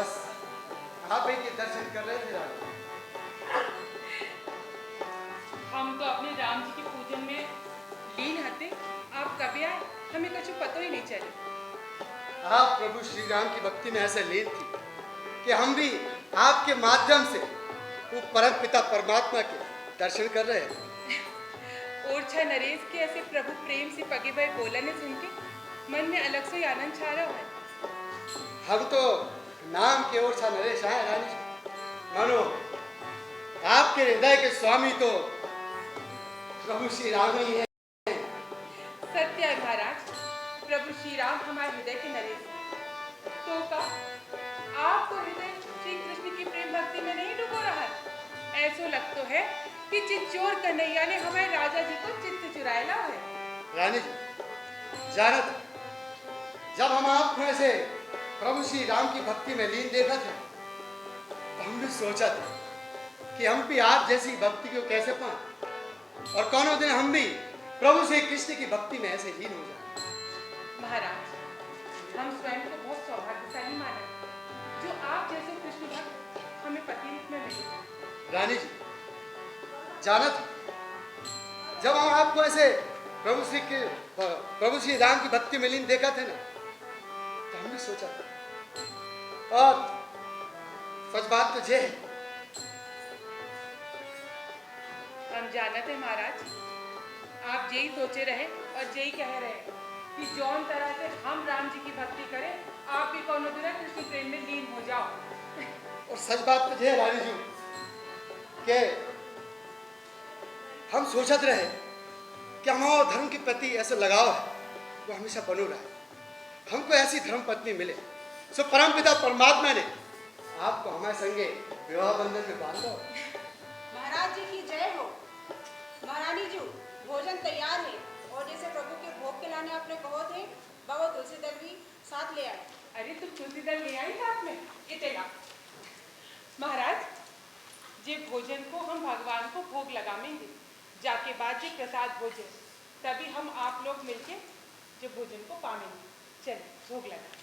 बस आप ही के दर्शन कर रहे थे रानी। हम तो अपने राम जी के पूजन में लीन हते। आप कभी आए हमें कुछ पता ही नहीं चले। आप प्रभु श्री राम की भक्ति में ऐसे लीन थी कि हम भी आपके माध्यम से वो परम पिता परमात्मा के दर्शन कर रहे हैं। ओरछा नरेश के ऐसे प्रभु प्रेम से पगे भय बोलने सुन के मन में अलग से आनंद छा रहा है। हम तो नाम के ओरछा नरेश आए रानी जी। मानो आपके हृदय के स्वामी तो प्रभु श्री राम ही है। सत्य है महाराज, प्रभु श्री राम हमारे हृदय के नरेश हैं। तो का आपको हृदय श्री कृष्ण की प्रेम भक्ति में नहीं डूबो रहा है? ऐसा लगता है कि चिच्चोर कन्हैया ने हमारे राजा जी को चित्त चुराया है। रानी जी जाना था, जब हम आपको ऐसे प्रभु श्री राम की भक्ति में लीन देखा था तो हम भी सोचा था कि हम भी आप जैसी भक्ति को कैसे पाएं और कौनों दिन हम भी प्रभु श्री कृष्ण की भक्ति में ऐसे लीन हो जाए। महाराज, हम स्वयं को बहुत सौभाग्यशाली माना जो आप जैसे कृष्ण भक्त हमें पति रूप में मिले। रानी जी जाना था, जब हम आपको ऐसे प्रभु श्री राम की भक्ति में लीन देखा था ना तो हम भी सोचा था। और सच बात तो ये है, हम जानते हैं महाराज, आप यही सोचे रहे और यही कह रहे कि जौन तरह से हम राम जी की भक्ति करें आप भी कौन दिन कृष्ण प्रेम में लीन हो जाओ। और सच बात तो ये है रानी जी कि हम सोचते रहे कि हमारा धर्म के प्रति ऐसा लगाव है वो हमेशा बनो रहा। हमको ऐसी धर्म पत्नी मिले सो परम पिता परमात्मा ने आपको हमारे संगे विवाह बंधन में बांधा। महाराज जी की जय हो। महारानी जी भोजन तैयार है और जैसे प्रभु के भोग के लाने आपने कहो थे बाबा तुलसी दल भी साथ ले आए। अरे तुम तुलसी दल ले आई साथ में? इतना महाराज, जे भोजन को हम भगवान को भोग लगाएंगे, जाके बाद जे प्रसाद भोजन, तभी हम आप लोग मिलके जो भोजन को पाएंगे। चलिए भोग लगा।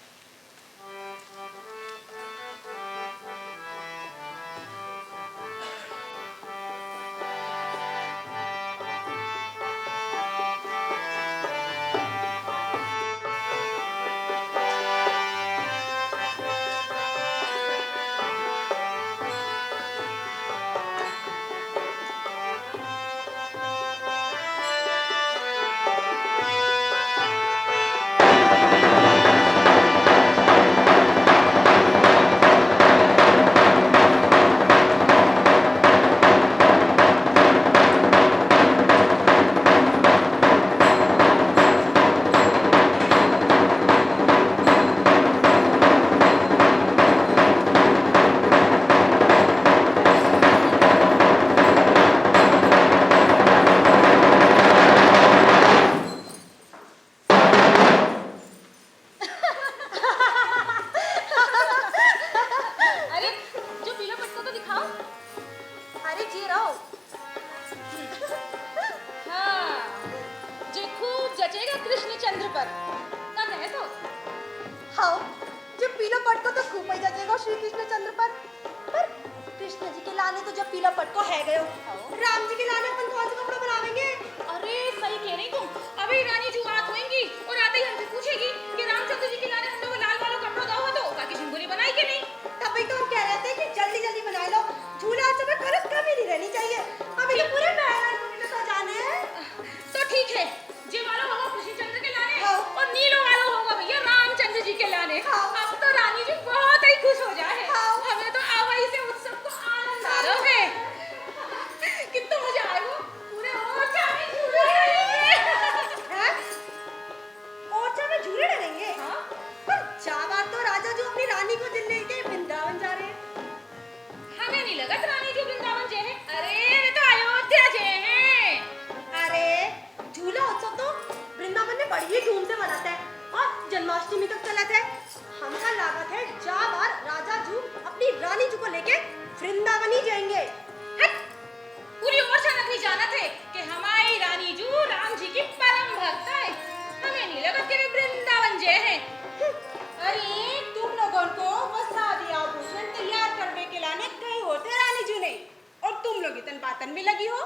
बर्तन में लगी हो।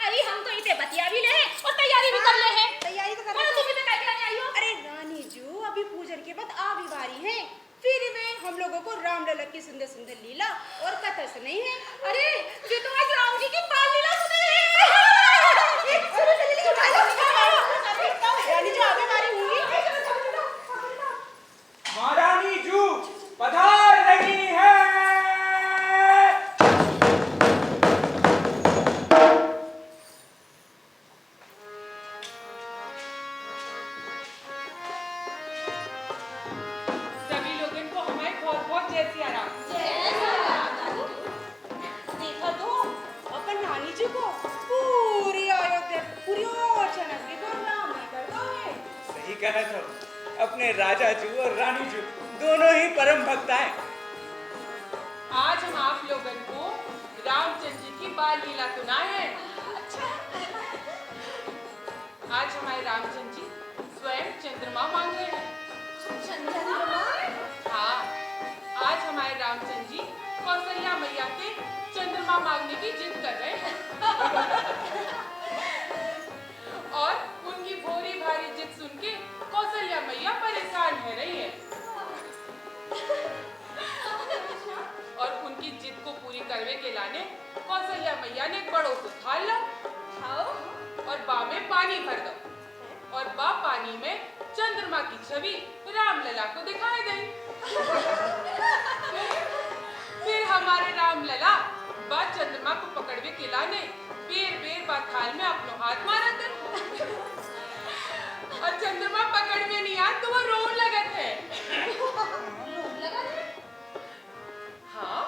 अरे हम तो इतने बतिया भी ले हैं और तैयारी भी कर ले हैं। तैयारी तो कर और रहे तुम इतने काहे आई हो? अरे रानी जू, अभी पूजन के बाद आ भी बारी है। फिर में हम लोगों को रामलला की सुंदर सुंदर लीला और कथा सुनाई है। अरे ये तो आज राम जी की बाल लीला सुने हैं। रानी जू आगे बारी होंगी। महारानी जू पधार रही है। सभी लोगों को हमारी बहुत बहुत जय सिया राम। देखा तो अपन नानी जी को पूरी अयोध्या पूरी अर्चना की तो राम ही करता है। सही कहा था, अपने राजा जू और रानी जू दोनों ही परम भक्त हैं। आज हम आप लोगों को रामचंद्र जी की बाल लीला सुनाए हैं। आज हमारे रामचंद्र जी स्वयं चंद्रमा मांग रहे हैं। हाँ, आज हमारे रामचंद्र जी कौशल्या मैया के चंद्रमा मांगने की जिद कर रहे हैं। और उनकी भोरी भारी जिद सुन के कौशल्या मैया परेशान हो रही है। और उनकी जिद को पूरी करने के लाने कौशल्या मैया ने एक बड़ो को थाल ला और बा में पानी भर दो और बा पानी में चंद्रमा की छवि रामलला को दिखाई दी। फिर हमारे रामलला बा चंद्रमा को पकड़वे के लाने बेर बेर बा थाल में अपनो हाथ मारा थे और चंद्रमा पकड़वे नहीं आत तो वो रोन लगत है। हाँ,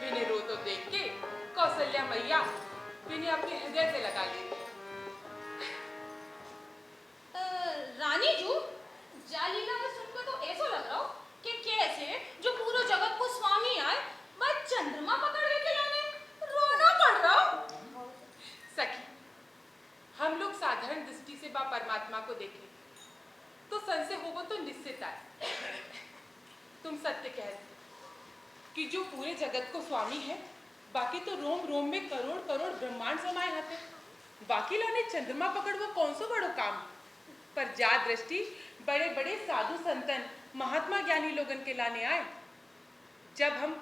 बिने रो तो देख के कौशल्या मैया बिने अपने हृदय से लगा ली। रानी जू जा लीला में सुनकर तो ऐसा लग रहा हो कि कैसे जो पूरे जगत को स्वामी आए बस चंद्रमा पकड़ने के लाने रोना पड़ रहा हो। सखी, हम लोग साधारण दृष्टि से बा परमात्मा को देखें तो संशय होगा तो निश्चित आए। तुम सत्य कहते कि जो पूरे जगत को स्वामी है, बाकी तो रोम रोम में करोड़ करोड़ ब्रह्मांड समाये रहते, बाकी लाने चंद्रमा पकड़वो कौन सो बड़ो काम। पर जा दृष्टि बड़े बड़े साधु संतन महात्मा ज्ञानी लोगन के लाने आए। जब हम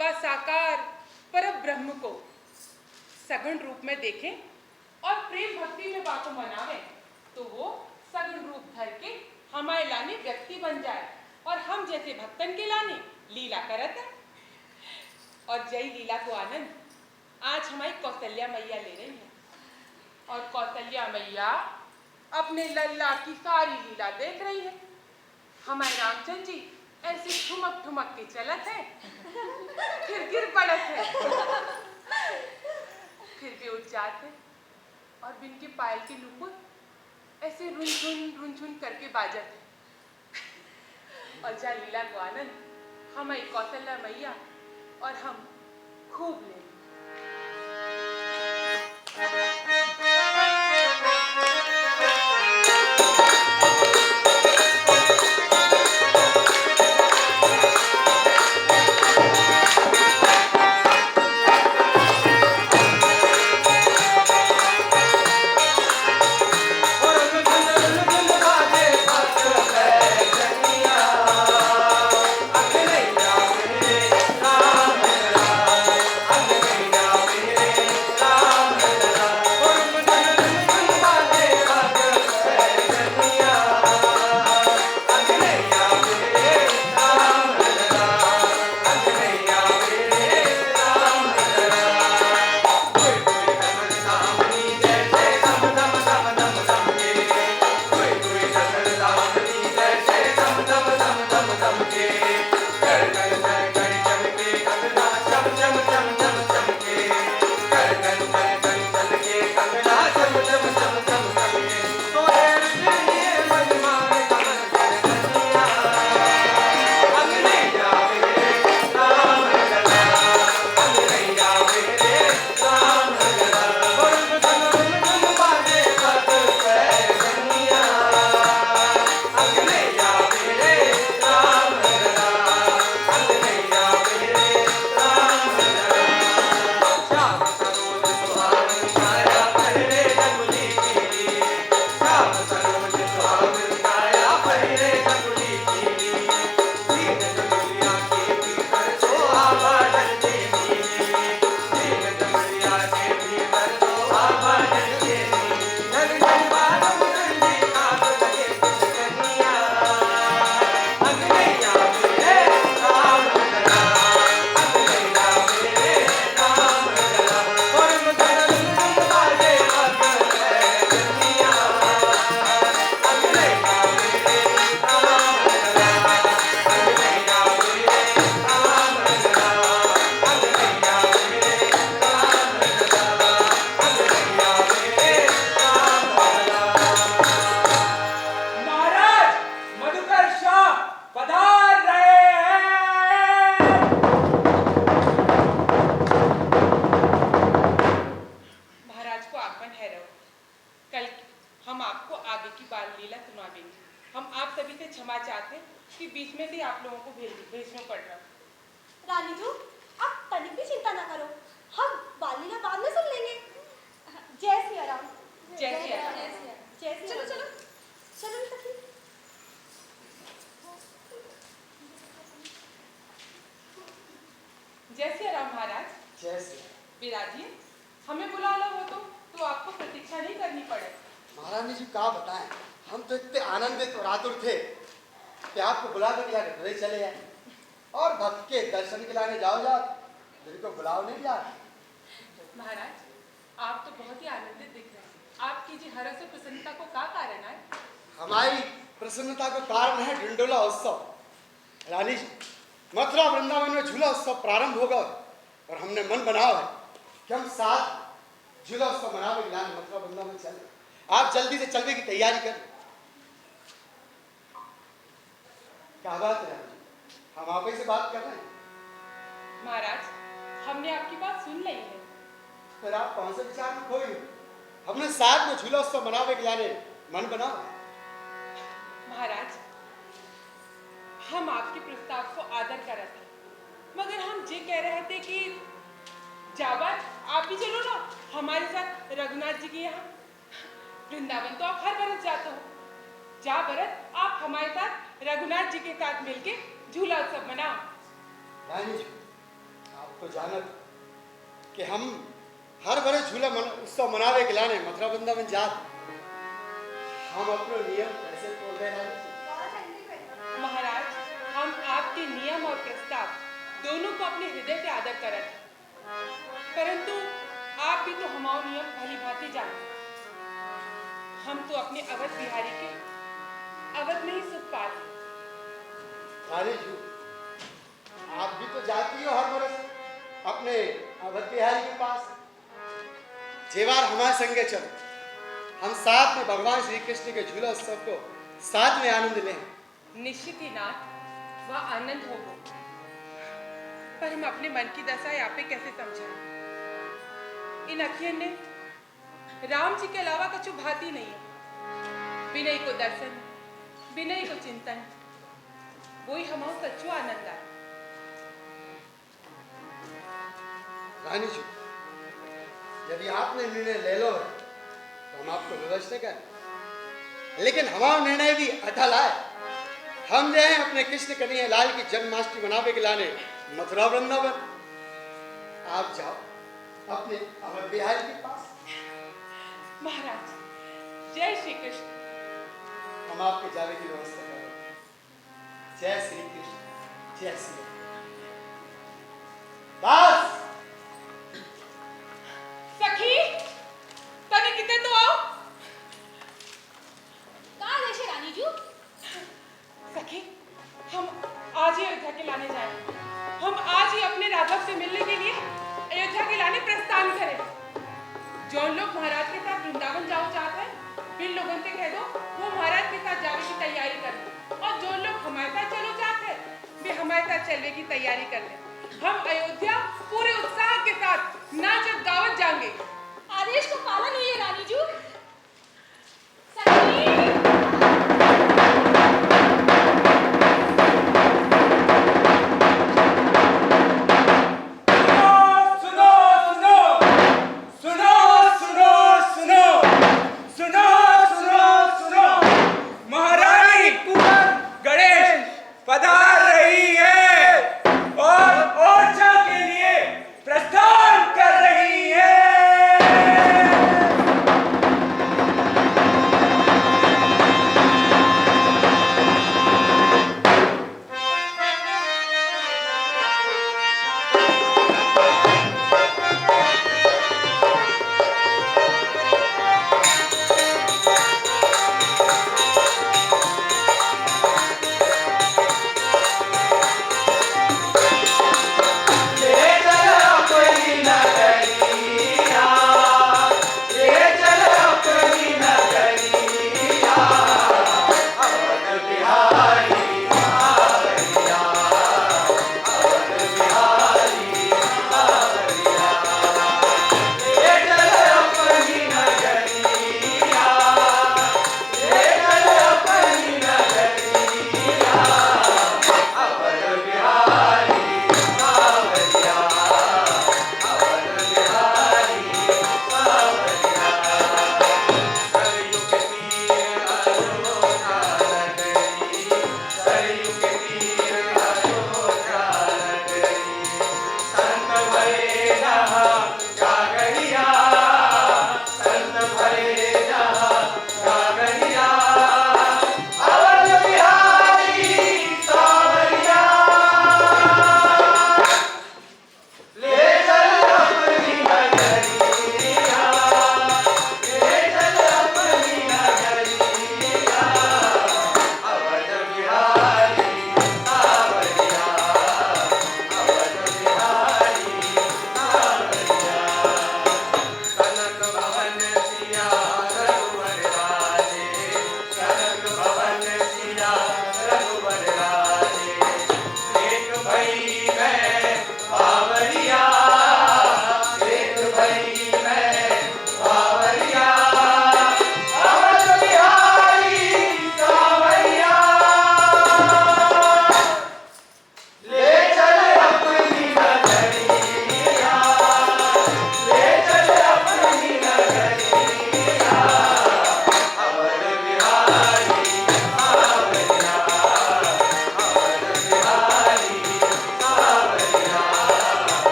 साकार पर ब्रह्म को सगुण रूप में देखें और प्रेम भक्ति में बातों मनावे तो वो सगुण रूप धर के हमारे लाने व्यक्ति बन जाए और हम जैसे भक्तन के लाने लीला करत है। और जय लीला को आनंद आज हमारी कौशल्या मैया ले रही है। और कौशल्या मैया अपने लल्ला की सारी लीला देख रही है। हमारे रामचंद्र जी ऐसे ठुमक ठुमक के चलत है, फिर गिर पड़त है, फिर भी उठ जाते और बिन के पायल के नुपुर ऐसे रुन करके बाजत है। और जा लीला को आनंद हमारी कौशल्या मैया और हम खूब ले। हम आपको आगे की बाल लीला सुना देंगे। हम आप सभी से क्षमा चाहते हैं कि बीच में से आप लोगों को भेजना पड़ रहा। रानी जू, आप तनिक भी चिंता ना करो, हम बाल लीला बाद में सुन लेंगे। जय सिया राम। जय सिया राम। जय सिया। चलो चलो चलो सखी। जय सिया राम महाराज। जय सिया। विराजिए, हमें बुलाना हो तो आपको प्रतीक्षा नहीं करनी पड़े। महारानी जी क्या बताएं, हम तो इतने आनंदित और आतुर थे कि आपको बुलाने के लिए घरे चले आए और भक्त के दर्शन के लाने जाओ मेरे को बुलाओ नहीं जा। महाराज, आप तो बहुत ही आनंदित दिख रहे हैं। आपकी जी हर्ष और प्रसन्नता को क्या कारण है? हमारी प्रसन्नता का कारण है ढिंडोला उत्सव। रानी जी, मथुरा वृंदावन में झूला उत्सव प्रारंभ होगा और हमने मन बनाया है कि हम साथ झूला उत्सव मनावे के लिए मथुरा वृंदावन चले। आप जल्दी से चलने की तैयारी करें। क्या बात है, हम आप ही से बात कर रहे हैं। महाराज, हमने आपकी बात सुन ली है। फिर आप कौन से विचार में खोए? हमने साथ में झूला उत्सव मनावे के लिए मन बना। महाराज, हम आपके प्रस्ताव को आदर कर रहे थे, मगर हम ये कह रहे थे कि जावर आप भी चलो ना हमारे साथ रघुनाथ जी के यहाँ। वृंदावन तो आप हर बरस जाते हो। जा भरत, आप हमारे साथ रघुनाथ जी के साथ मिलके झूला उत्सव मनाओ। रानी जी, आप तो जानत कि हम हर बरस झूला उत्सव मनावे के लिए मथुरा वृंदावन जात। हम अपने नियम कैसे तोड़ दे रानी जी? महाराज, हम आपके नियम और प्रस्ताव दोनों को अपने हृदय से आदर करत, परंतु आप भी तो हमारा नियम भली भांति जानते। हम तो अपने अवध बिहारी के अवध में ही सुख पाते। रानी जी, आप भी तो जाती हो हर बरस अपने अवध बिहारी के पास। जेवार हमारे संगे चलो, हम साथ में भगवान श्री कृष्ण के झूला उत्सव को साथ में आनंद लें। निश्चित ही नाथ, वह आनंद होगा, पर हम अपने मन की दशा यहाँ पे कैसे समझाएं? इन अखियन ने राम जी के अलावा कछु भाती नहीं है। विनय को दर्शन, विनय को चिंतन, वही हमारा सच्चो आनंद है। रानी जी, यदि आपने निर्णय ले लो तो हम आपको विवश नहीं करें, लेकिन हमारा निर्णय भी अटल है। हम जो हैं अपने कृष्ण कन्हैया लाल की जन्माष्टमी मनावे के लाने मथुरा वृंदावन। आप जाओ अपने अवध बिहारी के पास। महाराज, जय श्री कृष्ण। हम आपके जाने की व्यवस्था करें। जय श्री कृष्ण। जय श्री दास। सखी, तने कितने तो आओ। कहाँ देशे रानी जू? सखी, हम आज ही अयोध्या के लाने जाएंगे। हम आज ही अपने राघव से मिलने के लिए अयोध्या के लाने प्रस्थान करें। जो लोग महाराज के साथ वृंदावन जाओ चाहते हैं, इन लोगों से कह दो वो महाराज के साथ जाने की तैयारी कर लें, और जो लोग हमारे साथ चलो चाहते हैं, वे हमारे साथ चलने की तैयारी कर लें। हम अयोध्या पूरे उत्साह के साथ नाचत गावत जाएंगे। आदेश का पालन हुई है रानी जू। सखी! पधार रही है और ओरछा के लिए प्रस्थान कर रही है।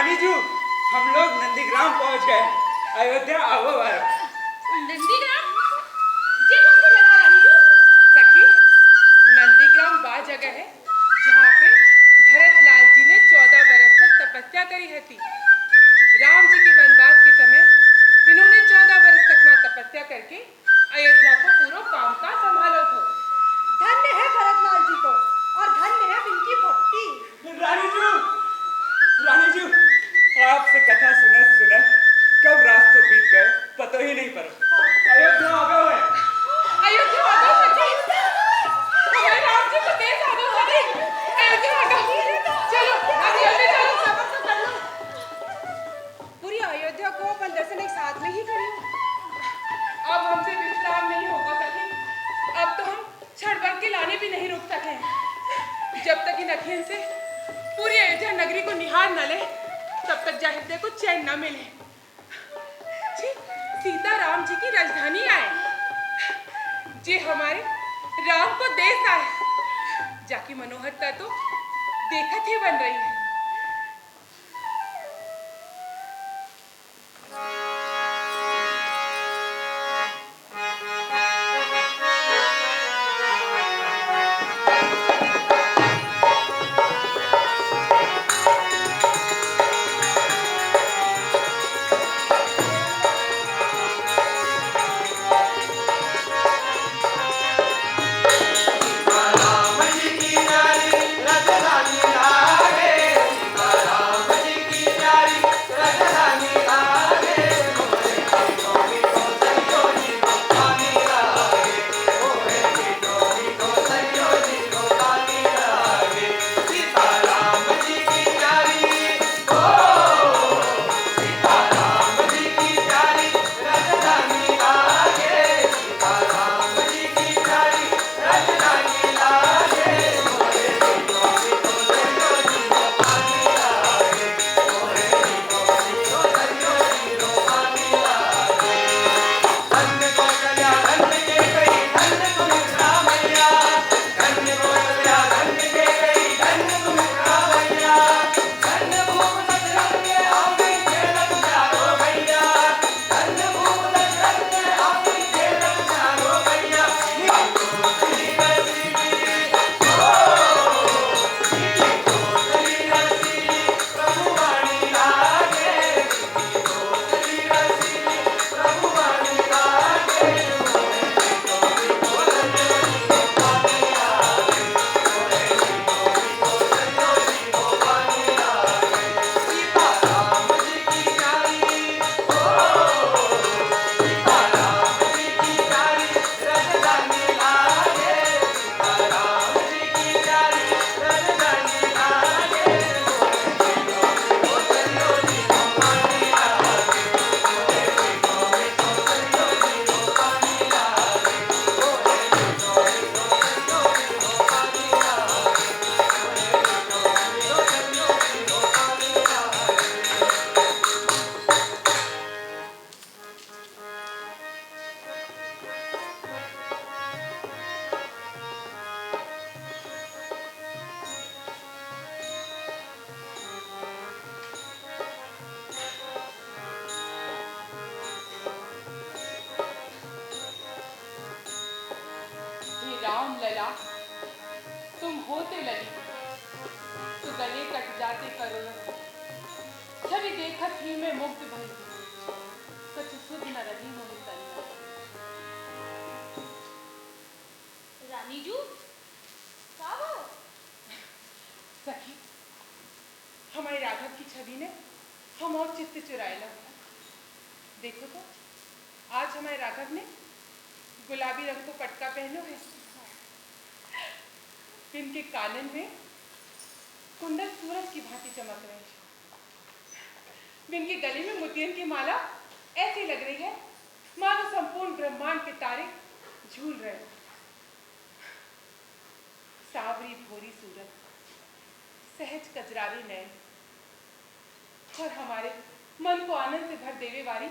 रानी जू, हम लोग नंदीग्राम पहुंच गए। अयोध्या आओ बार। नंदीग्राम? ये कौन सी जगह रानी जू? सखी, नंदीग्राम वह जगह है जहाँ पे भरत लाल जी ने 14 बरस तक तपस्या करी थी। राम जी के वनवास के समय इन्होंने 14 बरस तक वहाँ तपस्या करके अयोध्या को पूरा काम का संभालो थो। धन्य है भरतलाल जी को और धन्य है इनकी भक्ति। रानी जू, आपसे कथा सुनत सुनत कब रास्तों बीत गए पता ही नहीं पड़ा। अयोध्या आ गए हैं। अयोध्या आ गए सखी। हमारे राम जी को देश आ गए सखी। अयोध्या आ गए। चलो, अभी जल्दी चलो। सबर तो कर लो। पूरी अयोध्या को अपन दर्शन एक साथ में ही करें। अब हमसे विश्राम नहीं होगा सखी। अब तो हम क्षण भर के लाने भी नहीं रुक सके। जब तक इन अखियों से पूरी अयोध्या नगरी को निहार न ले, तब तक जाहिद को चैन न मिले। जी, सीता राम जी की राजधानी आए, जी हमारे राम को देश आए, जाकी मनोहरता तो देखत ही बन रही है। राम लला तुम होते लली तो गले कट जाते करुण छवि देखत ही में मुग्ध भई सच सुध न रही मोहि तन्ना। रानी जू, का हो? सखी, हमारी राघव की छवि ने हम और चित्त चुराएला। देखो तो आज हमारे राघव ने गुलाबी रंग को पटका पहनो है, इनके कानन में कुंडल सूरज की भांति चमक रहे हैं, इनके गले में मोतियन की माला ऐसी लग रही है मानो संपूर्ण ब्रह्मांड के तारे झूल रहे हैं। सावरी भोरी सूरत, सहज कजरारी नैन और हमारे मन को आनंद से भर देवे वाली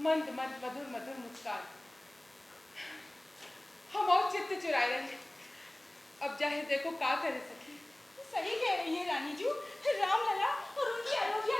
मंद मंद मधुर मधुर मुस्कान हम और चित्त चुराए रहे। अब जाहिर देखो का करे सखी। सही कह रही है रानी जू, राम लला और उनकी अयोध्या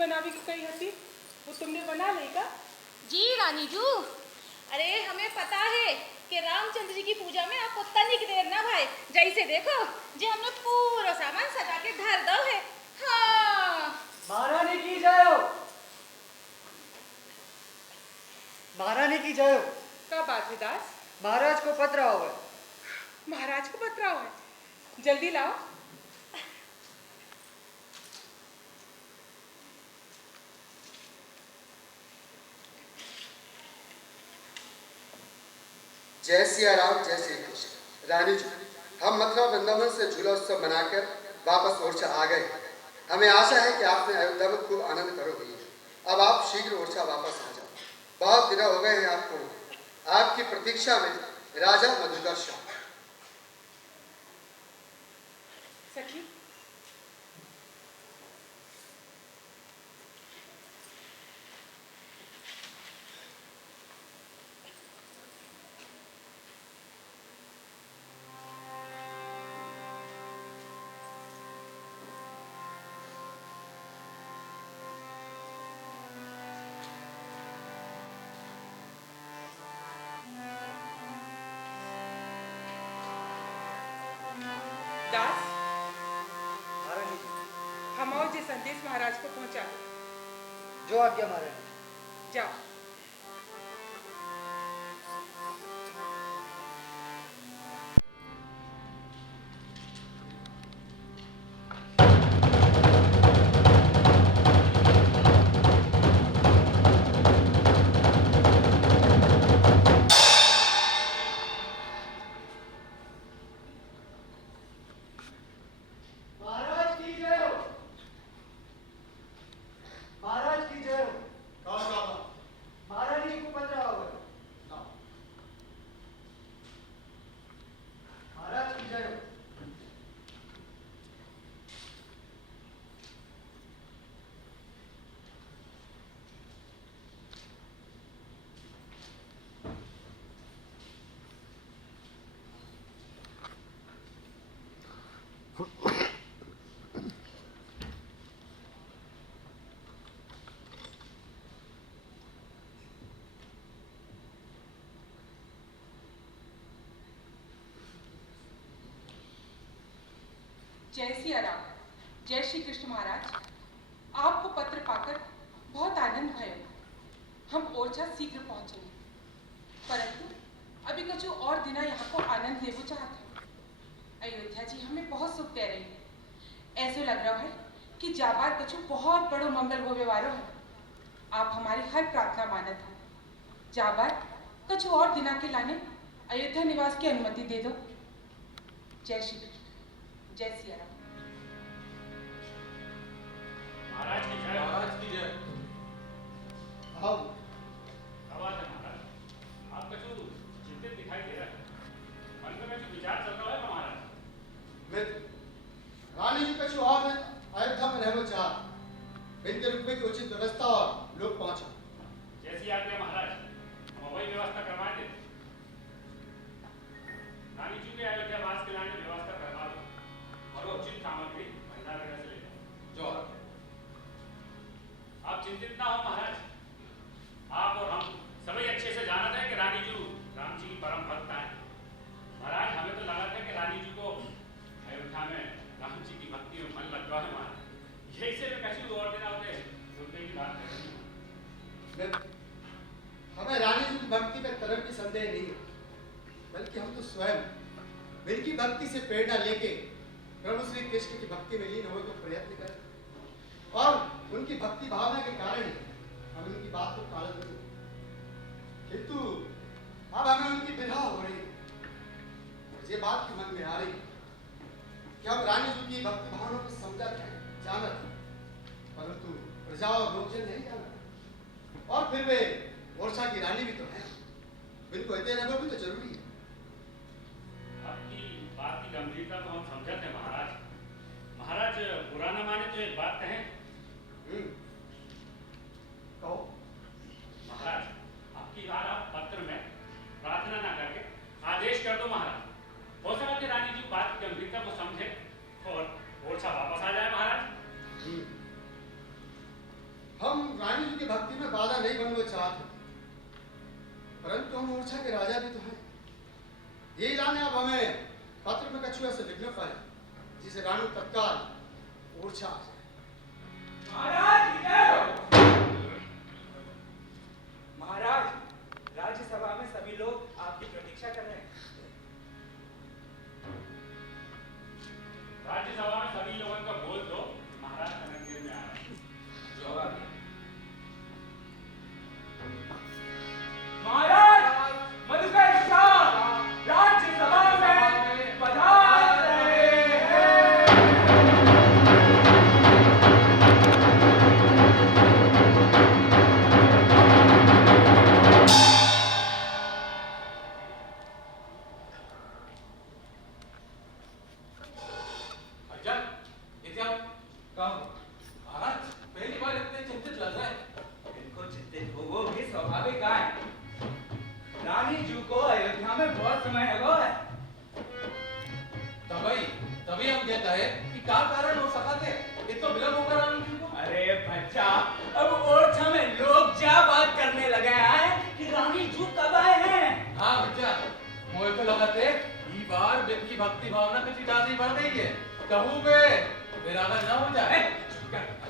बनावे की कही हती वो तुमने बना ली का? जी रानी जू, अरे हमें पता है कि रामचंद्र जी की पूजा में आप तनिक देर ना भाई, जैसे देखो जे हमने पूरा सामान सजा के धर दो है। हाँ महारानी की जय हो। महारानी की जय हो। का बात है दास? महाराज को पत्र आओ है। महाराज को पत्र आओ है, जल्दी लाओ। जय सिया राम, जय श्री कृष्ण। रानी जी, हम मथुरा वृंदावन से झूला उत्सव मनाकर वापस ओरछा आ गए। हमें आशा है कि आपने अयोध्या में खूब आनंद करोगे। अब आप शीघ्र ओरछा वापस आ जाओ। बहुत दिन हो गए हैं आपको। आपकी प्रतीक्षा में राजा मधुकर शाह। सखी, दास, हम और जे संदेश महाराज को पहुंचा। जो आज्ञा महारानी। जाओ। महाराज की जय हो। महाराज की जय हो। महारानी को पत्र आओ है। महाराज की जय हो। जय सिया राम, जय श्री कृष्ण महाराज। आपको पत्र पाकर बहुत आनंद भयो। हम ओरछा शीघ्र पहुंचेंगे, परंतु अभी कुछ और दिना यहाँ को आनंद लेवो चाहते हैं। अयोध्या जी हमें बहुत सुख दे रही है। ऐसे लग रहा है कि जाबार कछु बहुत बड़ो मंगल होवे वालो है। आप हमारी हर प्रार्थना मानत हो। जाबार कछु और दिना के लाने अयोध्या निवास की अनुमति दे दो। जय श्री कृष्ण, जय सिया राम। महाराज की जय। महाराज की जय। आओ। आवाज है महाराज, आप कछु चिंतित दिखाई दे रहा है। मन में कछु विचार चल रहा है महाराज। मित्र, रानी जी कछु और में अयोध्या में रहना चाह। बिनते रुपये की उचित व्यवस्था और लोग पहुंचा। जैसी आज्ञा महाराज, हम वही व्यवस्था करवा देते। रानी जी के अयोध्या वास के लाने व्यवस्था करवा दो और वो उचित सामग्री भंडार गृह से ले जाओ। जो आप चिंतित ना हो महाराज। आप और हम सभी अच्छे से जानते हैं कि रानी जी राम जी की परम भक्त हैं। महाराज हमें तो लगा था कि रानी जी को अयोध्या में राम जी की भक्ति में मन लग रहा है महाराज। यही से मैं कछु और दिन आते सुनने की बात कर रही हूँ। हमें रानी जी की भक्ति में तरफ भी संदेह नहीं है, बल्कि हम तो स्वयं उनकी भक्ति से प्रेरणा लेके प्रभु श्री कृष्ण की भक्ति में लीन होने को प्रयत्न करें और उनकी भक्ति भावना के कारण ही हम उनकी बात को पालन करें। किंतु अब हमें उनकी विधा हो रही है। ये बात की मन में आ रही कि हम रानी जी की भक्ति भावना को समझा है, जाना था, परंतु प्रजा और लोकजन नहीं जाना। और फिर वे ओरछा की रानी भी तो है, इनको इतने रहना भी तो जरूरी है। आपकी बात की गंभीरता को हम समझते हैं महाराज। महाराज बुरा न माने तो एक बात कहें। कहो। महाराज आपकी बार आप पत्र में प्रार्थना ना करके आदेश कर दो महाराज। हो सका कि रानी जी बात की गंभीरता को समझे और ओरछा वापस आ जाए महाराज। परंतु हम ओरछा के राजा भी तो हैं। यही लाने अब हमें पत्र में कछुआ से लिखना पाए जिसे रानी तत्काल ओरछा आ जाए। महाराज इधर हो। महाराज राज्यसभा में सभी लोग आपकी प्रतीक्षा कर रहे हैं। राज्यसभा में सभी लोगों का बोल दो, महाराज कनकगिरी में आ रहे हैं। जवाब दिया। महाराज मधुकर शाह राज्यसभा में पधार रहे हैं। भाईजान, ये क्या? महाराज, पहली बार इतने चिंतित लग रहे हैं। इनको चिंतित हो वो भी स्वाभाविक है। रानी जू को अयोध्या में बहुत समय लगा है। तभी हम कहता है कि क्या कारण हो सका थे? ये तो विलंब होकर रानी जी को। अरे बच्चा, अब ओरछा में लोग क्या बात करने लगे हैं कि रानी जू कब आए हैं। हाँ बच्चा, मुझे तो लगा थे ई बार बिन की भक्ति भावना कुछ ज्यादा बढ़ गई है। कहूँ बे विरागा न हो जाए।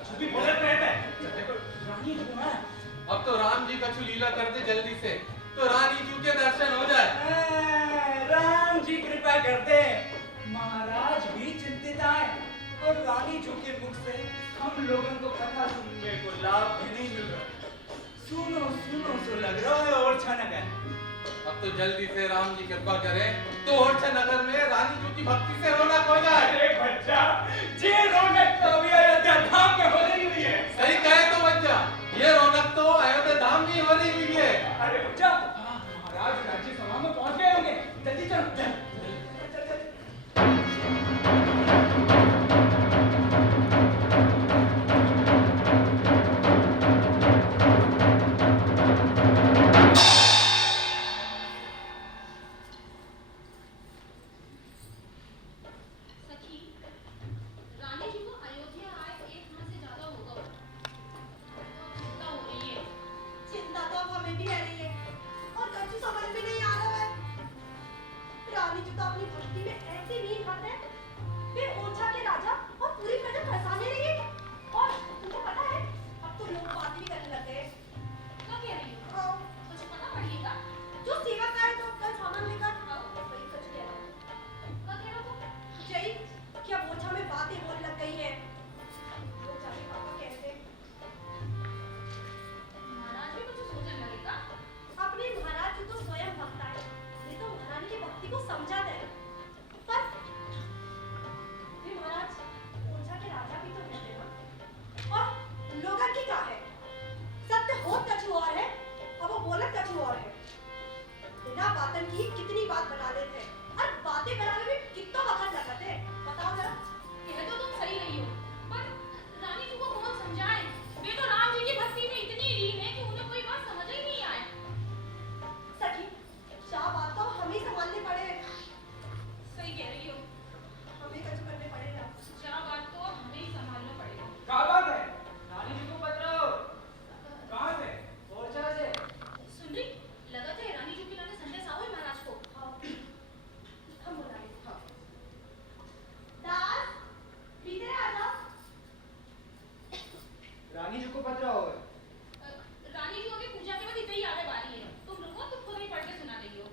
छुपी बोलत रहते हैं। देखो रानी जू है। अब तो राम जी कछु लीला कर दे जल्दी से, तो रानी जू के दर्शन हो जाए। राम जी कृपा करते। महाराज भी चिंतित आए और रानी जू के मुख से हम लोगों को कथा सुनने को लाभ भी नहीं मिल रहा। सुनो सुनो सो लग रहा है ओरछा नगर। अब तो जल्दी से राम जी कृपा करें तो ओरछा नगर में रानी जू की भक्ति से रौनक हो जाए। अरे बच्चा, जे रौनक तो अभी अयोध्या धाम में हो रही हुई है। सही कहे तो बच्चा, ये रौनक तो अयोध्या धाम की हो रही हुई है। अरे बच्चा, महाराज राज्यसभा में पहुंच गए होंगे। जल्दी चलो चल। सखी, रानी जी को अयोध्या आए 1 माह से ज्यादा होगा। चिंता हो रही है। चिंता तो अब हमें भी रह रही है और कछु समझ में नहीं आ रहा है। रानी जी तो अपनी भक्ति में ऐसी नींद खाते हैं वे ओरछा के राजा और पूरी प्रजा फंसाने लगी। और तुमको पता है अब तो लोग बात भी करने लगे हैं। क्या कह रही हो? हाँ, कुछ पता पड़ेगा? जो सेवा कार्य तो कल सामान लेकर आओ वही सच कह रहा हूँ। क्या कह रहा तू? जय क्या ओरछा में बातें बोलने लग गई हैं। लोग जाके पापा कहते महाराज भी कुछ सोचने लगेगा। अपने महाराज जी तो स्वयं भक्त है, वे तो महारानी की भक्ति को समझा दे। पर वे महाराज ओरछा के राजा भी तो कहते ना। और लोगन की क्या है? सत्य होत कछु और है और वो बोलत कछु और है। बिना बातन की कितनी बात बना लेते हैं और बातें बनाने में कितना वक्त लगता है। बताओ जरा। कह तो तुम सही रही हो, पर रानी जी को कौन समझाए? वे तो राम जी की भक्ति में इतनी लीन है कि उन्हें कोई बात समझ ही नहीं आए। सखी, शाह बात तो हमें ही संभालने पड़े। सही कह रही हो। हमें कछु करने पड़ेगा। क्या बात तो हमें ही संभालना पड़ेगा। क्या बात है? रानी जी को पत्र हो। कहाँ से? ओरछा से। सुन रही? लगा थे रानी जी के लाने संदेश आओ महाराज को। हाँ, हम बुलाए। हाँ। दास, भीतर आ जाओ। रानी जी को पत्र हो। रानी जी अभी पूजा के बाद इतने ही आने वाली है। तुम रुको, तुम खुद ही पढ़ के सुना रही हो।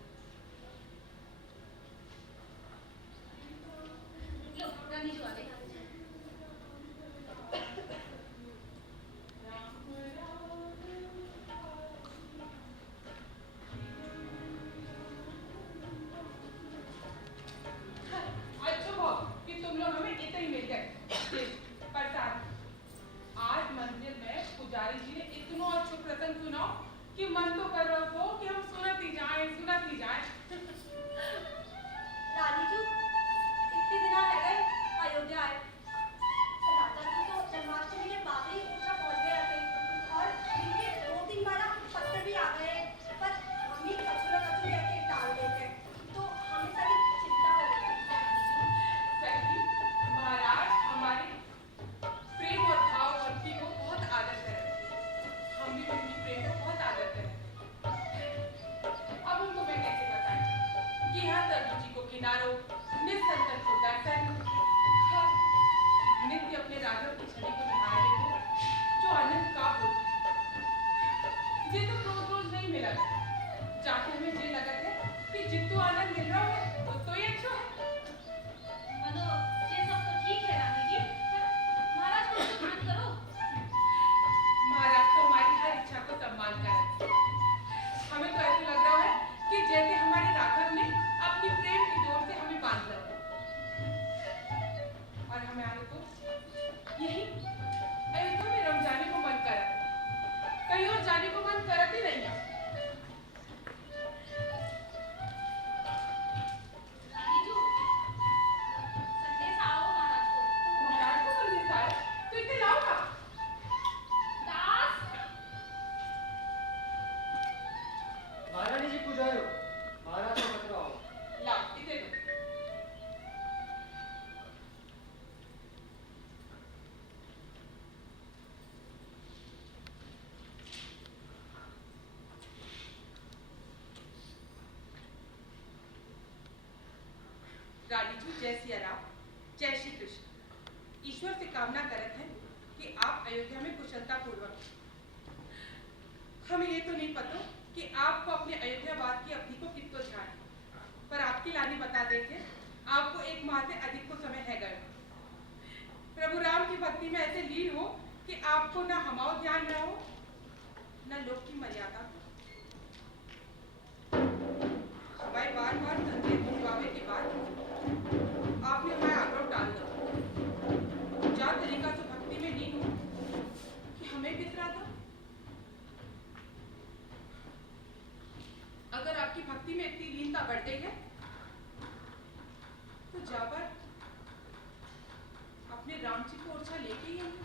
लो, रानी जी आ गई। अच्छा हुआ कि तुम लोग हमें इतने ही मिल गए। प्रसाद, आज मंदिर में पुजारी जी ने इतना अच्छा प्रसंग सुनाओ कि मन तो कर रहा हो कि हम सुनत ही जाएं। रानी जी, इतने दिन रह गए अयोध्या आए। राजा जी तो जन्माष्टमी के बाद ही ओरछा पहुंच गए थे और इनके 2-3 बार पत्र भी आ गए, पर हम ही कछु न कछु करके टाल देते। तो हमें सारी चिंता हो रही सखी, महाराज हमारे प्रेम और भाव भक्ति को बहुत आदर करें। हम भी उनकी प्रेम को बहुत आदर करें। किनारों निस्संकल्प को दर्शन और नित्य अपने राघव की छवि को निहारने को जो आनंद का हो, ये तो रोज रोज नहीं मिला। जाके हमें ये लगा है कि जितना आनंद मिल रहा है वो तो ही अच्छा है। मनो, ये सब तो ठीक है रानी जी, पर महाराज को सम्मान करो। महाराज तो हमारी हर इच्छा को सम्मान करे। हमें तो ऐसा लग रहा है कि जैसे हमारे राघव ने अपनी प्रेम की डोर से हमें बांध रखा और हमें आने को यही अयोध्या में रम जाने को मन करा, कहीं और जाने को मन करत ही नहीं है। रानी जी, संदेश आओ महाराज को। महाराज को संदेश आया तो इसे लाओ ना। दास, महारानी जी पुजारो, महाराज को बतलाओ। लाओ इसे दो। रानी जी जय सिया राम, जय श्री कृष्ण। ईश्वर से कामना करत हैं कि आप अयोध्या में कुशलता पूर्वक। हमें ये तो नहीं पता कि आपको अपने अयोध्यावाद की अवधि को कितना ध्यान है, पर आपकी लानी बता देते आपको 1 माह से अधिक को समय है गए। प्रभु राम की भक्ति में ऐसे लीन हो कि आपको न हमाओ ध्यान न हो न लोक की मर्यादा। हमारे बार-बार संदेश भिजवावे के बाद आपने हमारा आग्रह टाल दिया। क्या तरीका से भक्ति में लीन हो कि हमें बिसरा था। अगर आपकी भक्ति में इतनी लीनता बढ़ गई है तो जाकर अपने राम जी को ओरछा लेके ही आइए।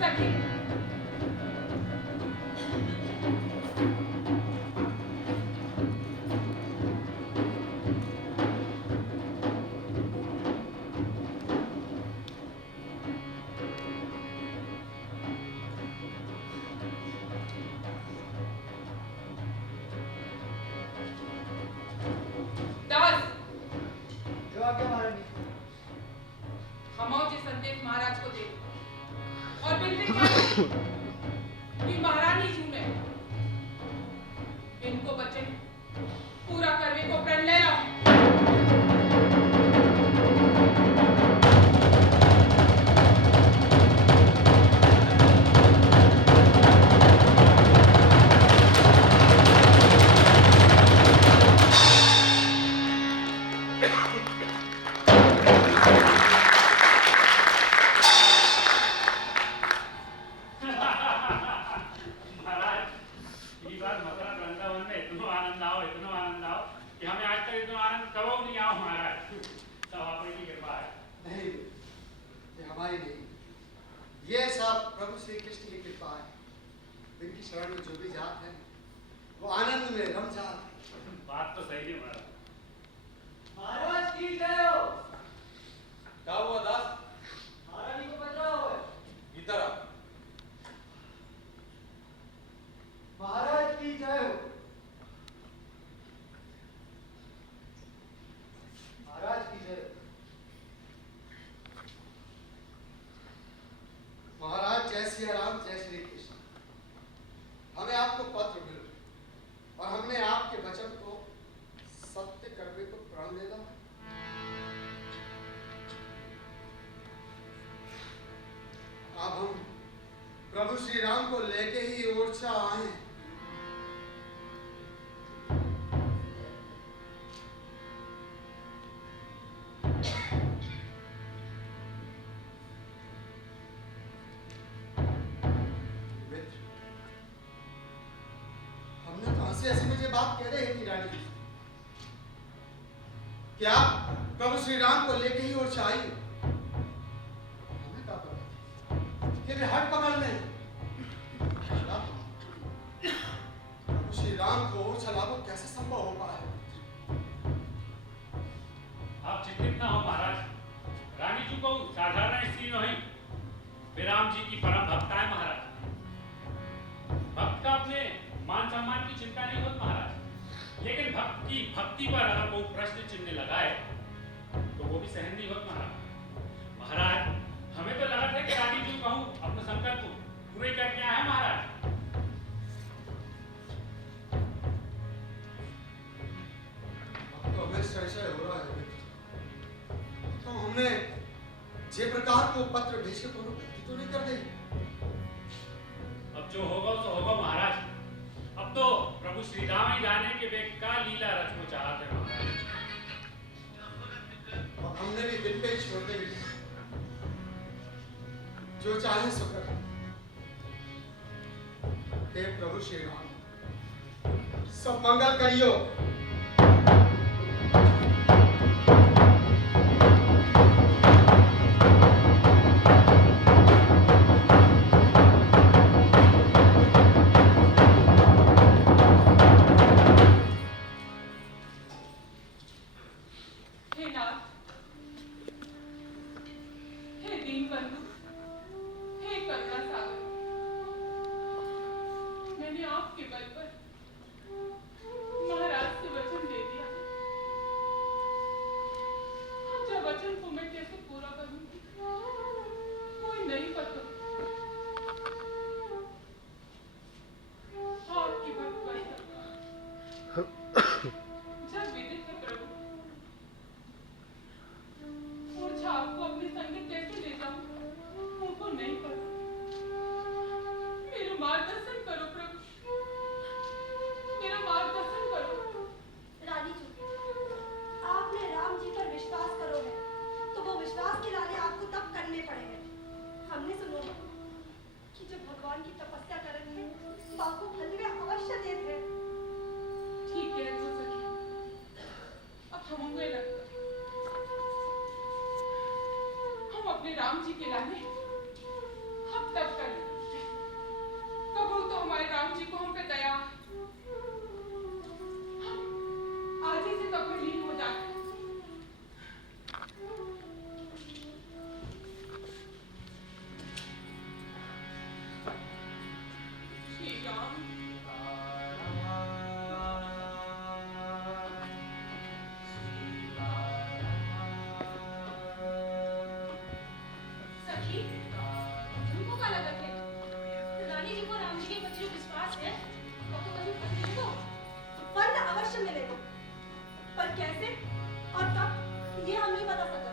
सखी, दास, जो आज्ञा महारानी। हमाओ जी संदेश महाराज को दे और बिनती क्या कि महारानी जी ने इनको वचन पूरा करने को प्रण ले लो। महाराज, ई बार मथुरा वृंदावन में इतना आनंद आओ कि हमें आज तक इतना आनंद कबो नहीं आओ महाराज। सब आपकी कृपा है। नहीं, ये हमारी नहीं, ये सब प्रभु श्री कृष्ण की कृपा है। इनकी शरण में जो भी जात है वो आनंद में रम जात है। बात तो सही है महाराज। महाराज की जय हो। क्या हुआ दास? महारानी को बतलाओ है। इधर आ। महाराज की जय हो। महाराज की जय हो। महाराज जय सिया राम, जय श्री कृष्ण। हमें आपको पत्र मिला और हमने आपके वचन को सत्य करने को प्रण ले लिया। अब हम प्रभु श्री राम को लेके ही ओरछा आए हैं। मित्र, हमने तो हंसी हंसी मुझे बात कह रही थी रानी जी। कि आप प्रभु श्री राम को लेके ही और आई। हमें क्या पता कि वे हट पकड़ लें। प्रभु श्री राम को और चलाना कैसे संभव हो पाए? आप चिंतित ना हो महाराज। रानी जी को साधारण स्त्री नहीं, वे राम जी की परम भक्त है महाराज। भक्त का अपने मान सम्मान की चिंता नहीं होती महाराज, लेकिन भक्त की भक्ति पर अगर कोई प्रश्न चिन्ह लगाए तो वो भी सहन नहीं होता महाराज। महाराज हमें तो लगा था कि रानी जी कहूँ अपने संकल्प को पूरे करके आए महाराज। अब तो हमें संशय हो रहा है। तो हमने जे प्रकार को पत्र भेज के कोनो गलती तो नहीं कर दी? अब जो होगा तो होगा महाराज। अब तो प्रभु श्री राम ही जाने के वे का लीला रचना चाहते हैं महाराज। और हमने भी दिन पे छोड़ दी, जो चाहे सो कर। हे प्रभु श्री राम, सब मंगल करियो। हे नाथ, हे दीनबंधु, हे करुणा सागर, मैंने आपके बल पर महाराज से वचन दे दिया। जब वचन को मैं कैसे पूरा करूंगी कोई नहीं पता। आपकी भक्त बन जब विदित है प्रभु, और छाप को अपने संग कैसे ले जाऊं उनको नहीं पता। मेरा मार्गदर्शन करो प्रभु, मेरा मार्गदर्शन करो। रानी जी, आपने राम जी पर विश्वास करोगे तो वो विश्वास के लाले आपको तब करने पड़ेंगे। हमने सुनो कि जब भगवान की तपस्या करेंगे तो आपको फल में अवश्य देते हैं। ठीक है तो सखी, अब हमको ये लगता हम अपने राम जी के लाने हम तब करें। कबू तो हमारे राम जी को हम पे दया, हम आज ही से तब में लीन हो जाते। श्री राम सखी, तुमको क्या लगत है? रानी जी को राम जी के प्रति जो विश्वास है, वो तो कभी पत्नी को फल अवश्य मिलेगा, पर कैसे और कब ये हम नहीं बता सकते।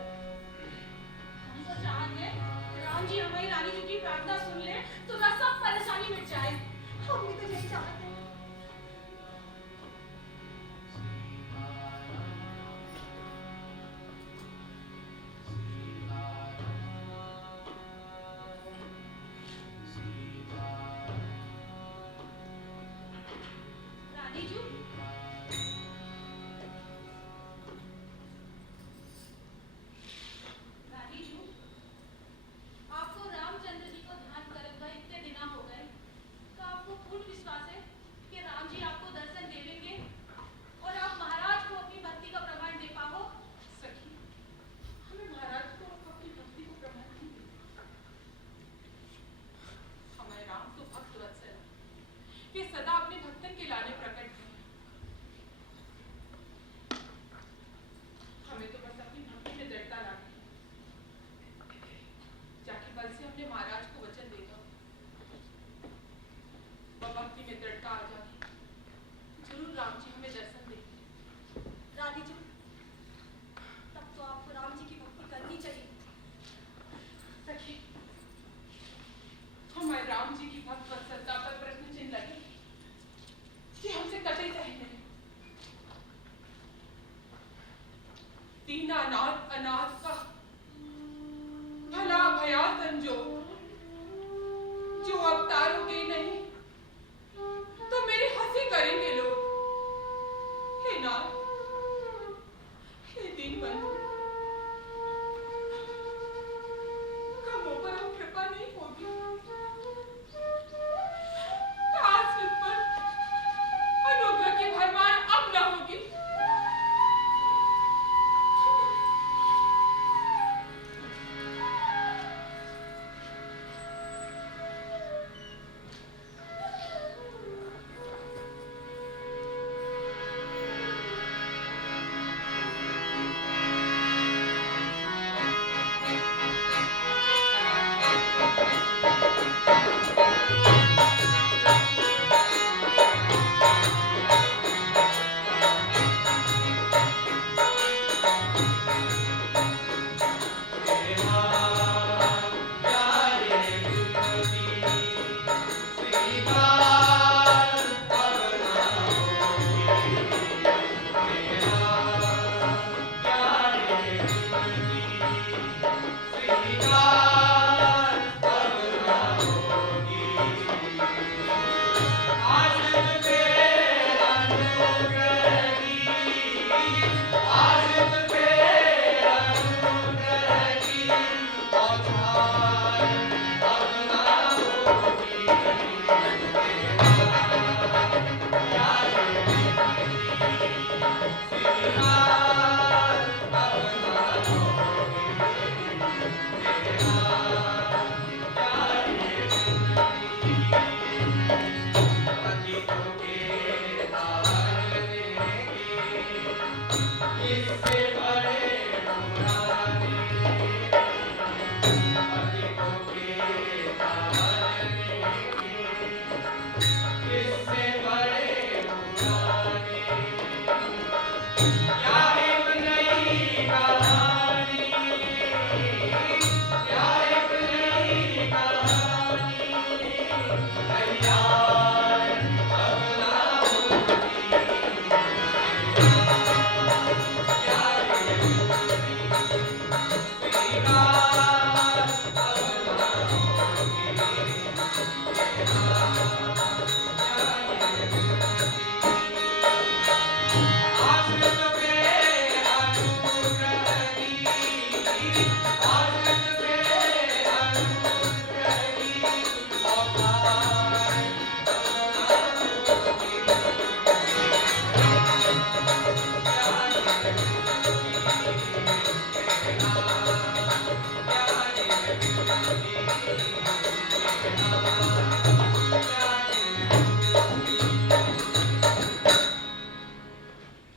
हम तो चाहते हैं राम जी हमारी रानी जी की प्रार्थना सुन ले तो ना सब परेशानी मिट जाए। हम भी तो यही चाहते हैं। रानी जी, रानी जी, आपको रामचंद्र जी को ध्यान करत हुए इतने दिन हो गए, तो आपको पूर्ण विश्वास है कि राम जी आपको दर्शन देवेंगे और आप महाराज को अपनी भक्ति का प्रमाण दे पाओ। सखी, हमें महाराज को अपनी भक्ति को प्रमाण नहीं देना। हमारे राम तो भक्त वत्सल, वे सदा अपने भक्तन के लाने प्रकट हैं। हमें तो बस अपनी भक्ति में दृढ़ता लानी है। जाके बल से अपने महाराज को वचन दे दो, वह भक्ति में दृढ़ता आ जाए, जरूर राम जी हमें दर्शन देंगे। रानी जी, तब तो आपको राम जी की भक्ति करनी चाहिए। सखी, हमारे राम जी की भक्त वत्सलता पर प्रश्न चिन्ह लगे कि हमसे कटे जाए नहीं। दीनानाथ अनाथ का भला भया संजो, जो अवतारोगे नहीं तो मेरी हंसी करेंगे लोग। हे नाथ, हे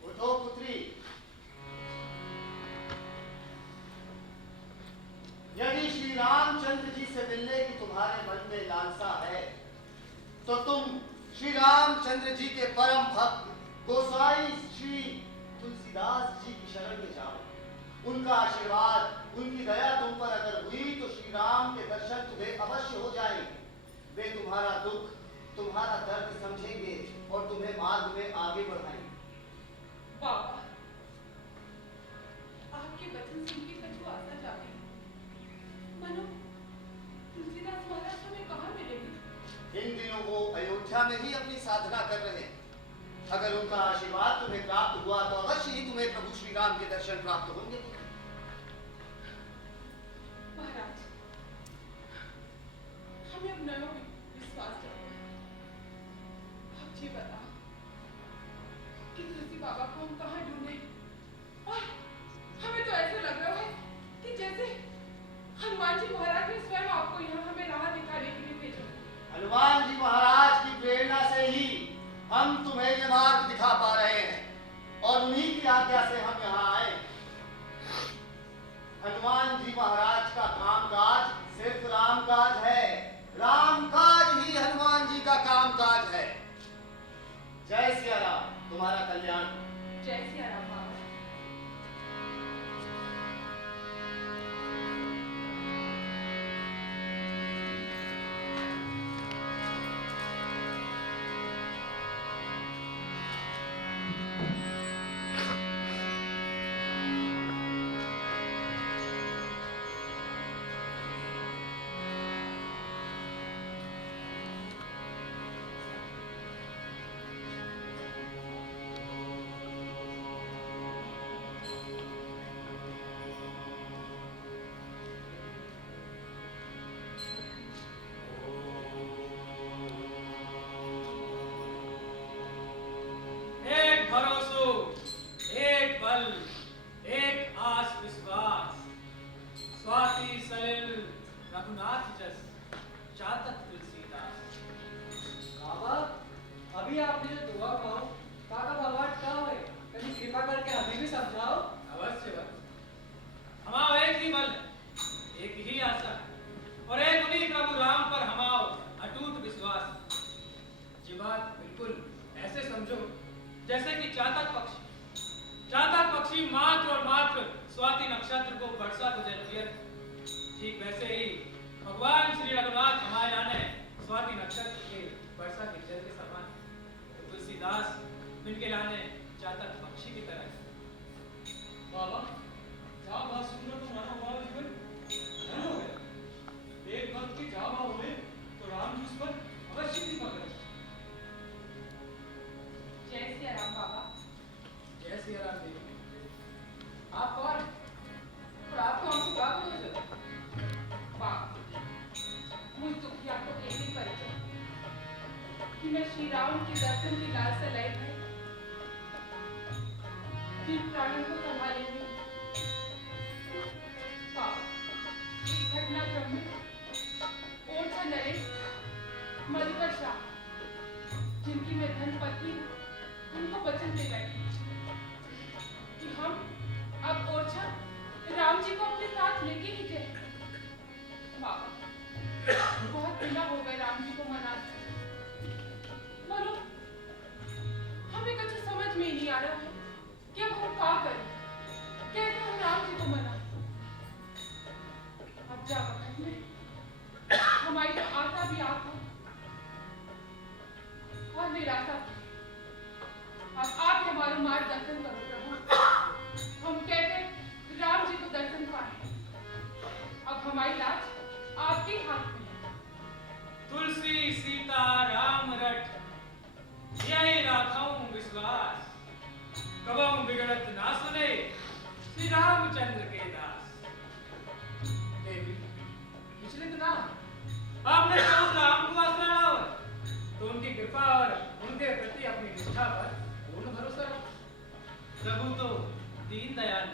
उठो पुत्री। यदि श्री रामचंद्र जी से मिलने की तुम्हारे मन में लालसा है तो तुम श्री रामचंद्र जी के परम भक्त गोसाई श्री तुलसीदास जी की शरण में जाओ। उनका आशीर्वाद, उनकी दया तुम पर अगर हुई तो श्री राम के दर्शन तुम्हें अवश्य हो जाएंगे। वे तुम्हारा दुख, तुम्हारा दर्द समझेंगे और तुम्हें मार्ग में आगे बढ़ाएंगे। बाबा, आपके वचन सुन के कछु आशा जागी। मनो तुलसीदास महाराज हमें कहाँ मिलेंगे? इन दिनों वो अयोध्या में ही अपनी साधना कर रहे हैं। अगर उनका आशीर्वाद तुम्हें प्राप्त हुआ तो अवश्य ही तुम्हें प्रभु श्री राम के दर्शन प्राप्त होंगे। महाराज, हमें अब नया विश्वास है। आप जी बताओ कि तुलसी बाबा को हम कहाँ ढूंढे? और हमें तो ऐसे लग रहा है कि जैसे हनुमान जी महाराज ने स्वयं आपको यहाँ हमें राह दिखाने के लिए भेजा। हनुमान जी महाराज की प्रेरणा से ही हम तुम्हें ये मार्ग दिखा पा रहे हैं और उन्हीं की आज्ञा से हम यहाँ आए। हनुमान जी महाराज का कामकाज सिर्फ रामकाज है। रामकाज ही हनुमान जी का कामकाज है। जय सिया राम, तुम्हारा कल्याण। जय सिया राम बाबा। एक भरोसो, एक बल, एक आस विश्वास, स्वाति सलिल रघुनाथ जस, चातक तुलसीदास। बाबा, अभी आपने जो दुआ कहो काका बाबा क्या है? कभी कृपा करके हमें भी समझाओ। अवश्य बल। हमाओ एक ही बल है, एक ही आशा और एक उन्हीं प्रभु राम पर हमाओ अटूट विश्वास। जी बात बिल्कुल ऐसे समझो जैसे कि चातक पक्षी मात्र और मात्र स्वाति नक्षत्र को वर्षा को जल। ठीक वैसे ही भगवान श्री रघुनाथ हमारे आने स्वाति नक्षत्र के वर्षा के जल के समान। तो तुलसीदास इनके लाने चातक पक्षी की तरह। बाबा, क्या बात सुन रहे तो मानो हमारा जीवन धन्य हो गया। एक भक्त की क्या भाव हुए तो राम जी उस पर अवश्य कृपा करें। जय सिया राम बाबा। जय सिया राम देवी। आप कौन और आपको हमसे क्या करोगे? बाप, मुझ दुखिया को एक ही परिचय कि मैं श्री राम के दर्शन की लालसा लय है कि प्राणों को संभालेंगे। बाप, एक घटनाक्रम में ओरछा नरेश मधुकर शाह, जिनकी मैं धर्मपत्नी हूँ, उनको वचन दे बैठी कि हम नहीं आ रहा है कि अब हम क्या करें, कैसे हम राम जी को मनाएं। अब जा वक्त में हमारी तो आशा भी आंख और निराशा। अब आप हमारा मार्गदर्शन करो प्रभु, हम कैसे राम जी को दर्शन पाए। अब हमारी लाज आपके हाथ में है। तुलसी सीता राम रट यही राखाऊं विश्वास, कबहू बिगड़त ना सुने श्री रामचंद्र के दास। देवी विचलित ना आपने प्रभु राम को आसरा लाओ तो उनकी कृपा और उनके प्रति अपनी निष्ठा पर पूर्ण भरोसा रखो। प्रभु तो दीन दयाल,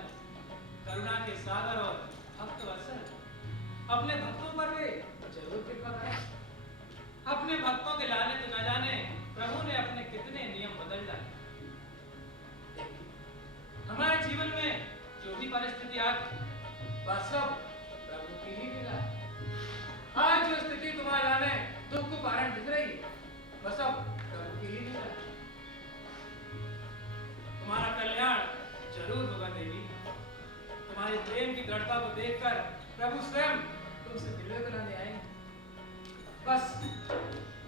करुणा के सागर और भक्त वत्सल, अपने भक्तों पर वे जरूर कृपा करें। अपने भक्तों के लाने तो न जाने प्रभु ने अपने कितने नियम बदल डाले। हमारे जीवन में जो भी परिस्थिति आती वह सब प्रभु की ही लीला है। आज जो स्थिति तुम्हारे लाने दुख को कारण दिख रही वह सब प्रभु की ही लीला है। तुम्हारा कल्याण जरूर होगा देवी। तुम्हारे प्रेम की दृढ़ता को देखकर प्रभु स्वयं तुमसे दिलवे बनाने आएंगे। बस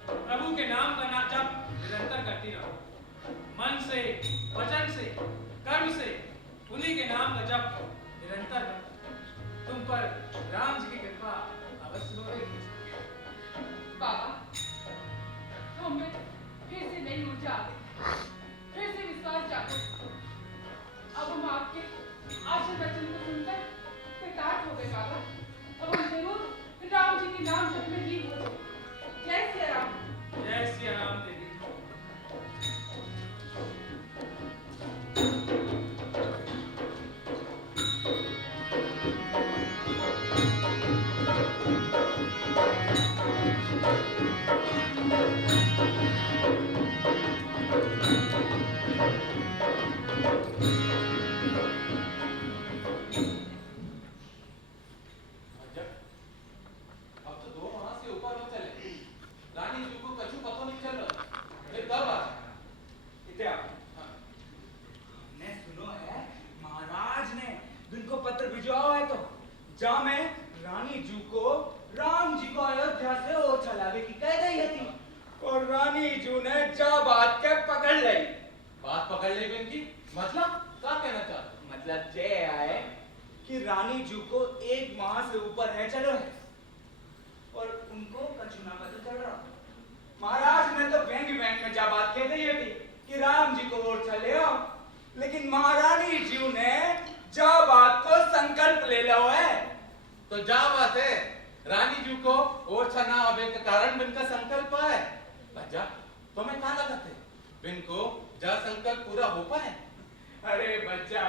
प्रभु के नाम का जप निरंतर करती रहो, मन से, वचन से, कर्म से उन्हीं के नाम का जप निरंतर करो। तुम पर राम जी की कृपा अवश्य होगी। बाबा, हम में फिर से नई ऊर्जा आ गई, फिर से विश्वास जागे। अब हम आपके आशीर्वचन को सुनकर कृतार्थ हो गए बाबा। अब हम जरूर राम जी के नाम जप में लीन हो जाएं। जय श्री राम। जय श्री राम देवी। अब तो 2 माह से ऊपर हो चले, रानी जी को कछु पता नहीं चल रहा। फिर कब आ? इत्या हमने सुनो है महाराज ने जिनको पत्र भिजवा है तो जा में रानी जी को राम जी को अयोध्या से और चलावे की कह गई थी, और रानी जी ने जा बात के पकड़ ली। बात पकड़ ली इनकी, मतलब क्या कहना चाहते? मतलब ये है कि रानी जी को 1 माह से ऊपर है चलो है और उनको कछु ना पता चल रहा। महाराज ने तो व्यंग में जा बात कह दी थी कि राम जी को और चले आओ, लेकिन महारानी जी ने जा बात को संकल्प ले लो है। तो जा बात है रानी जी को और छना आवे के कारण बिन का संकल्प है। बच्चा तुम्हें क्या लगता है बिन को जा संकल्प पूरा हो पाए? अरे बच्चा,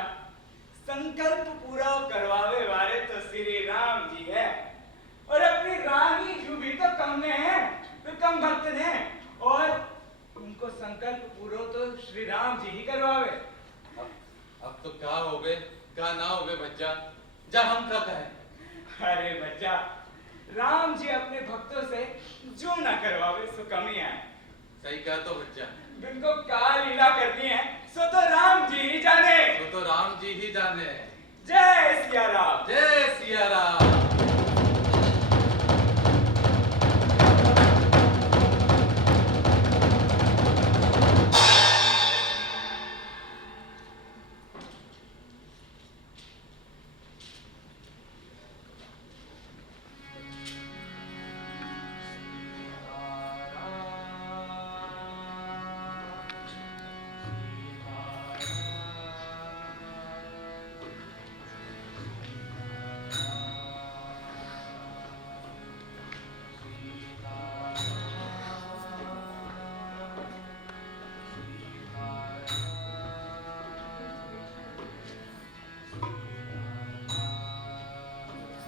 संकल्प पूरा करवावे वाले तो श्री राम जी है, और अपनी रानी जी भी तो कम में है, तो कम भक्त ने, और उनको संकल्प पूरा तो श्री राम जी ही करवावे। अब तो क्या हो गए क्या ना हो गए बच्चा, जा हम क्या कहें? अरे बच्चा, राम जी अपने भक्तों से जो ना करवावे सो कमी है। सही कहा तो बच्चा। जिनको क्या लीला करनी है सो तो राम जी ही जाने। तो राम जी ही जाने। जय सिया राम। जय सिया राम।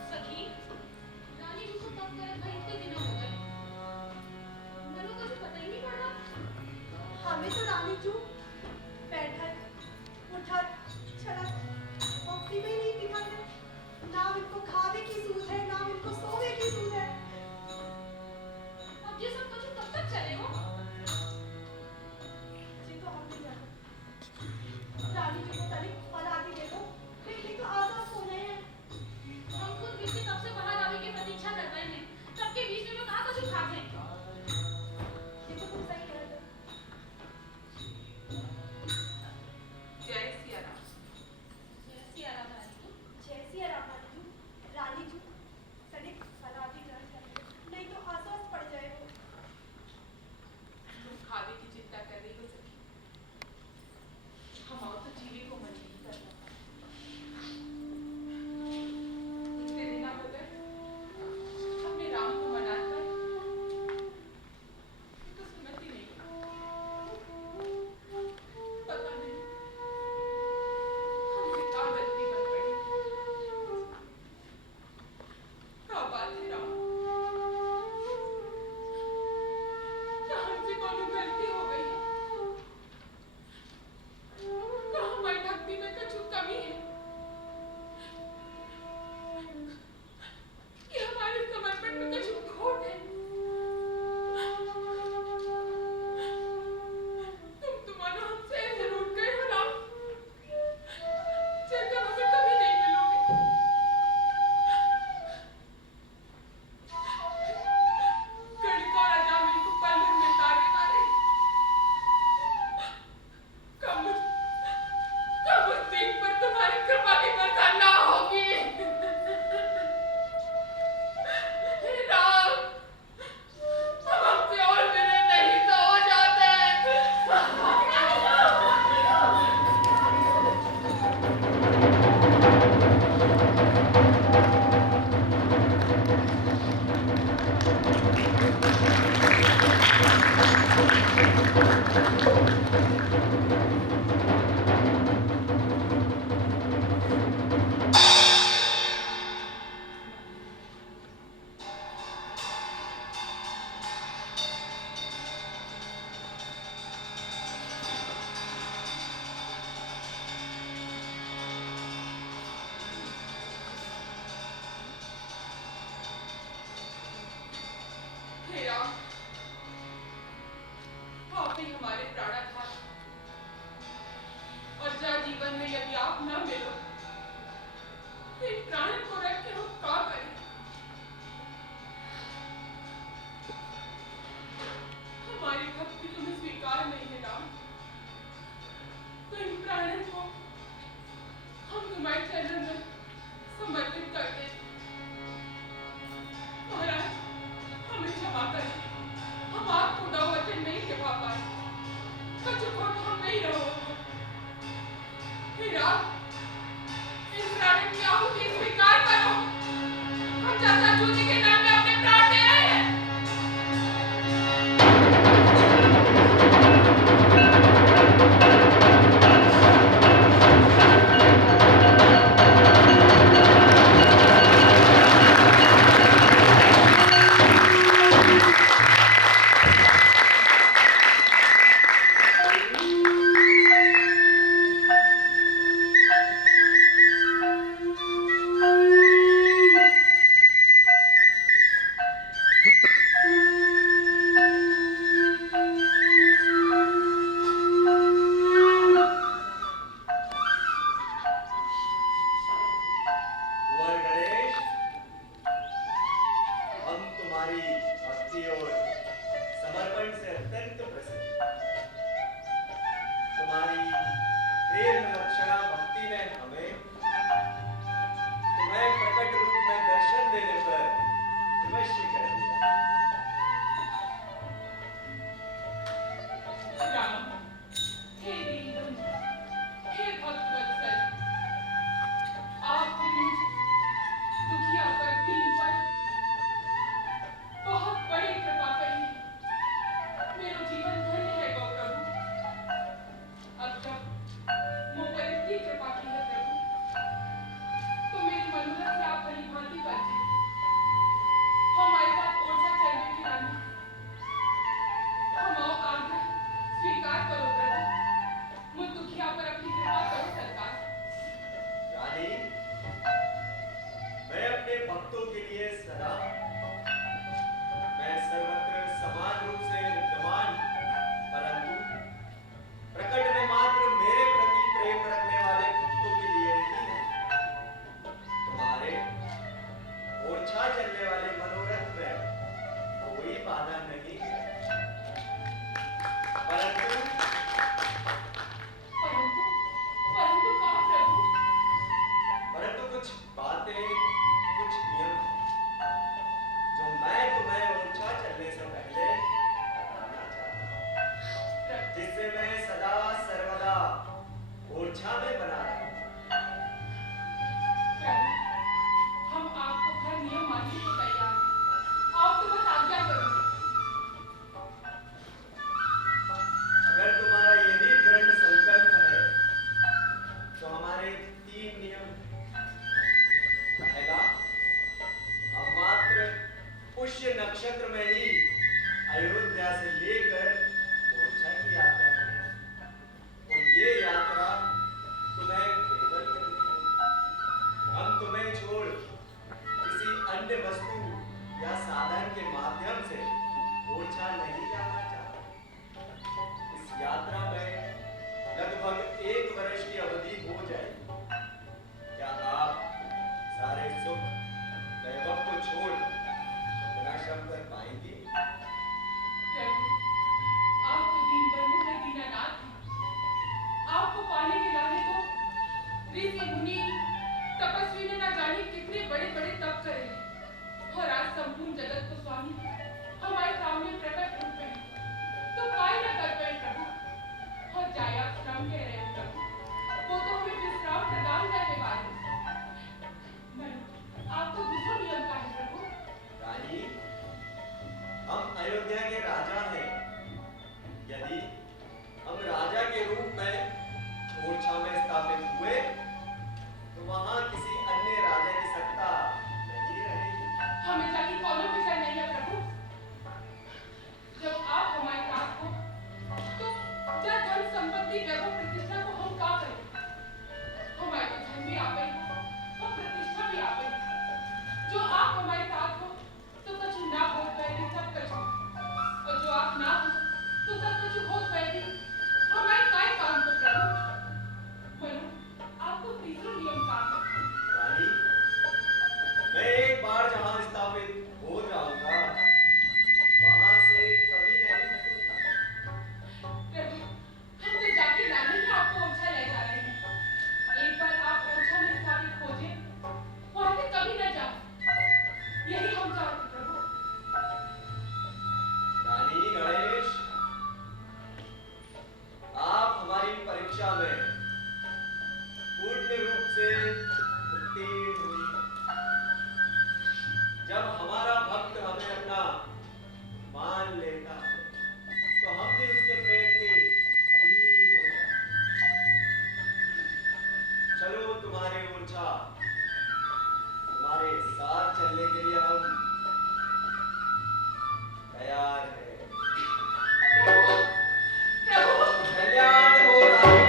सखी, रानी जी को तब करे भाई इतने दिन हो गए, मनु को तो पता ही नहीं पड़ रहा। हमें तो रानी जू बैठक, उठक, चलक, भक्ति में नहीं दिखाते। ना इनको खाने की सूझ है, ना इनको सोने की सूझ है। अब ये सब कुछ कब तक चले हो? जी तो हम नहीं जानते। प्राण को रख के हम का करें? हमारी भक्ति तुम्हें स्वीकार नहीं है राम, तो इन प्राणों को हम तुम्हारे चरणों में समर्पित कर दें। महाराज, हमें क्षमा करें, हम आपको दो वचन नहीं निभा पाए, कचुकोट हम नहीं रहोगे। हे राम, इन प्राणों की आहुति स्वीकार करो। हम चाचा चूजी के नाम में अपने प्राण दे रहे हैं। कुंवर गणेश, हम तुम्हारी भक्ति और समर्पण से अत्यंत प्रसन्न हैं। तुम्हारी प्रेम लक्षणा भक्ति ने हमें तुम्हें प्रकट रूप में दर्शन देने पर विवश कर दिया। राम, हे दीनबंधु, हे भक्तवत्सल, आपने मुझ दुखिया पर, दीन पर बहुत बड़ी कृपा करी है। मेरा जीवन धन्य है गौ प्रभु। अब जब मुझ पर इतनी कृपा की है प्रभु, तो मेरी मनोरथ से आप भली भांति करते हमारे साथ ओरछा चलने की रानी, हम आग्रह स्वीकार करो प्रभु। मुझ दुखिया पर अपनी कृपा करो सरकार। रानी, मैं अपने भक्तों के लिए सदा मैं सर्वत्र समान रूप से विद्यमान, परंतु प्रकट में मात्र मेरे प्रति प्रेम रखने वाले भक्तों के लिए ही नहीं। तुम्हारे ओरछा चलने वाले मनोरथ में कोई बाधा नहीं है, परंतु परंतु परंतु का प्रभु? परंतु कुछ बातें, कुछ नियम हैं, जो मैं तुम्हें ओरछा चलने से पहले बताना चाहता हूँ, जिससे मैं सदा सर्वदा ओरछा में बना रहूं। प्रभु, हम आपको हर नियम मानने को तैयार हैं। आप तो बस आज्ञा करो। अगर तुम्हारा यही दृढ़ संकल्प है, तो हमारे 3 नियम हैं। पहला, हम मात्र पुष्य नक्षत्र में ही अयोध्या से लेकर ओरछा की यात्रा करें, और ये यात्रा तुम्हें पैदल करनी होगी। हम तुम्हें छोड़ किसी अन्य वस्तु या साधन के माध्यम से ओरछा नहीं जाना चाहते। इस यात्रा में लगभग 1 वर्ष की अवधि हो जाएगी। क्या आप सारे सुख वैभव को छोड़ बिना श्रम कर पाएंगे? प्रभु, आप तो दीनबंधु हैं, दीनानाथ हैं। आपको पाने के लाने तो ऋषि मुनि तपस्वी ने न जाने कितने बड़े बड़े तप करे हैं। और आज संपूर्ण जगत को स्वामी हमारे सामने प्रकट रूप में है। तो काय न कर पाए प्रभु। और जाए आप श्रम कह रहे हैं प्रभु, वो तो हमें विश्राम प्रदान करने वाले हैं। मैं आपको दूसरा नियम का है प्रभु। रानी, हम अयोध्या के राजा हैं। यदि हम राजा के रूप में ओरछा में स्थापित हुए, तो वहां किसी अन्य राजा की सत्ता नहीं रहेगी। हमेशा की कौनो विषय नहीं है प्रभु। जब आप हमारे साथ हो, तो क्या धन संपत्ति वैभव प्रतिष्ठा को हम का करें? हमारे तो धन भी आप ही हो और प्रतिष्ठा भी आप ही हो। जो आप हमारे साथ हो, तो कछु ना हो पहले सब कछु, और जो आप ना हो, तो सब कछु हो ओरछा, तुम्हारे साथ चलने के लिए हम तैयार हैं। कल्याण हो रानी।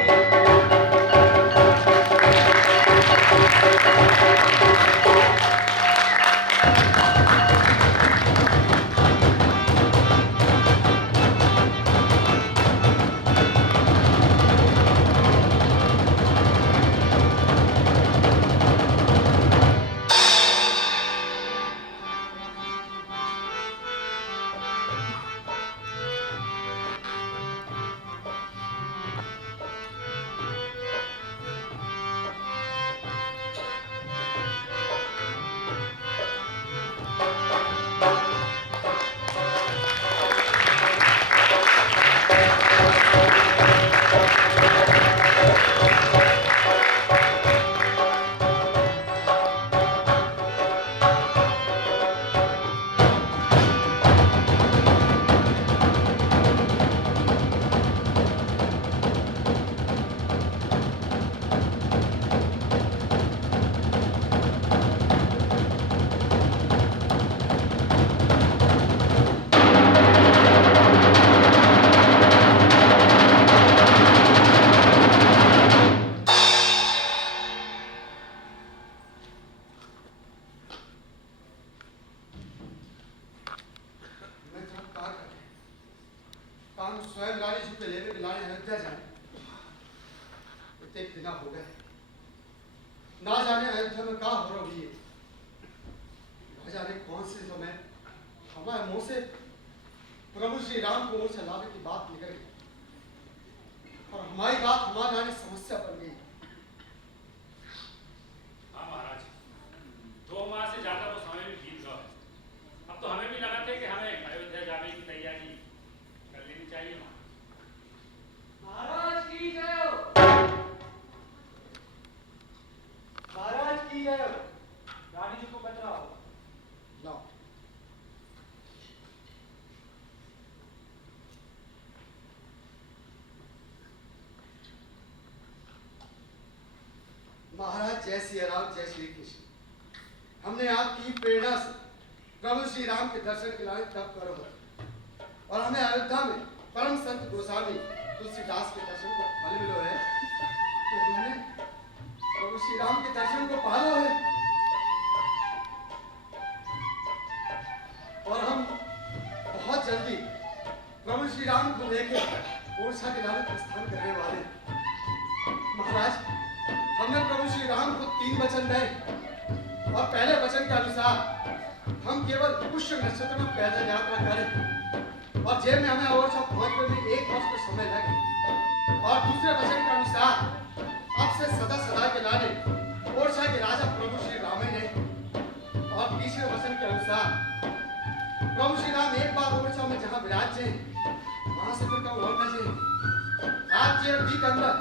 हम स्वयं रानी जी पे लेवे दिलाने अयोध्या जाए। इतने दिन हो गए, ना जाने अयोध्या में क्या हो रही है, ना जाने कौन से समय हमारे मुंह से प्रभु श्री राम को ओर लावे की बात निकल गई और हमारी बात हमारे लाने समस्या बन गई। हाँ महाराज, 2 माह से ज्यादा वो समय भी बीत गया है। अब तो हमें भी लगा था कि हमें अयोध्या जाने की तैयारी कर लेनी चाहिए। महाराज की जय हो। महाराज की जय हो। रानी जी को बतलाओ। लाओ। महाराज जय श्री राम, जय श्री कृष्ण। हमने आपकी प्रेरणा से प्रभु श्री राम के दर्शन के लिए तप करो और हमें अयोध्या में परम संत गोस्वामी तुलसीदास के दर्शन को फल मिलो है कि हमने प्रभु श्री राम के दर्शन को पालो है और हम बहुत जल्दी प्रभु श्री राम को लेकर ओरछा के लाने प्रस्थान करने वाले। महाराज, हमने प्रभु श्री राम को 3 वचन दिए और पहले वचन के अनुसार हम केवल पुष्य नक्षत्र में पैदल यात्रा करें और जेब में हमें ओरछा पहुंचने में 1 वर्ष का समय लगे और दूसरे वचन के अनुसार अब से सदा सदा के लाने ओरछा के राजा प्रभु श्री राम ने और तीसरे वचन के अनुसार प्रभु श्री राम एक बार ओरछा में जहां विराजे वहां से फिर कब लौटना चाहिए। आज जे अवधि के अंदर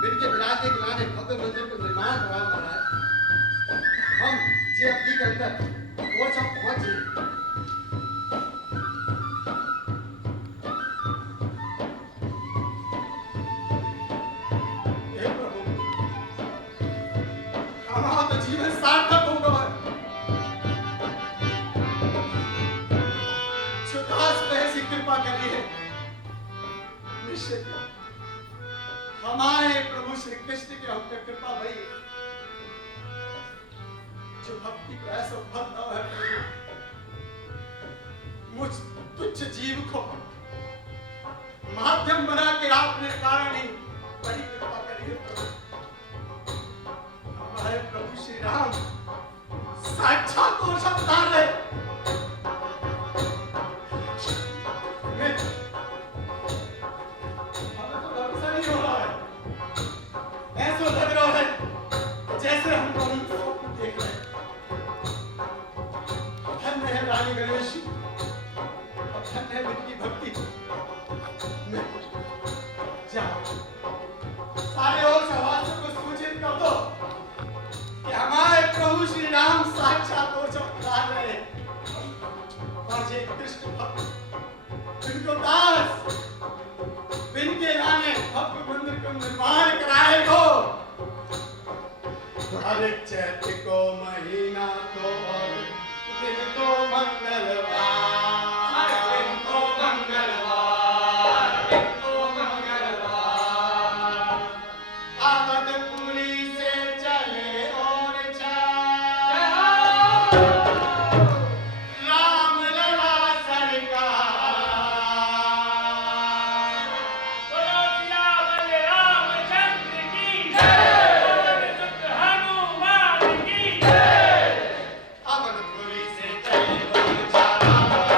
बिनके विराजे के लाने भव्य मंदिर को निर्माण करा महाराज। हम जे अवधि के अंदर ओरछा पहुंचे जीवन सार्थक होगा। शुद्धास पे ऐसी कृपा करी है, निश्चित हमारे प्रभु श्री कृष्ण की हम पे कृपा भई जो भक्ति को ऐसा फल है प्रभु, मुझ तुच्छ जीव को माध्यम बना के आपने कारण ही बड़ी कृपा करी है प्रभु। हमारे प्रभु श्री राम साक्षात ओरछा अवतार है। हमें तो भरोसा नहीं हो रहा है, ऐसा लग रहा है जैसे हम कभी स्वप्न देख रहे हैं। धन्य है रानी गणेश और धन्य है उनकी भक्ति। जाओ सारे और सवालों को सूचित कर दो कि हमारे प्रभु श्री राम साक्षात ओरछा अवतार रहे और ये कृष्ण भक्त जिनको दास बिनके लाने भव्य मंदिर को निर्माण कराए हो। अरे चैत्र को महीना तो और दिन तो मंगलवार, दिन तो मंगलवार, दिन तो मंगलवार। आवतपुरी से चले और राम लला सरकार। बोलो सियावर रामचंद्र की जय, सुत हनुमान की जय। आवतपुरी से चले और राम लला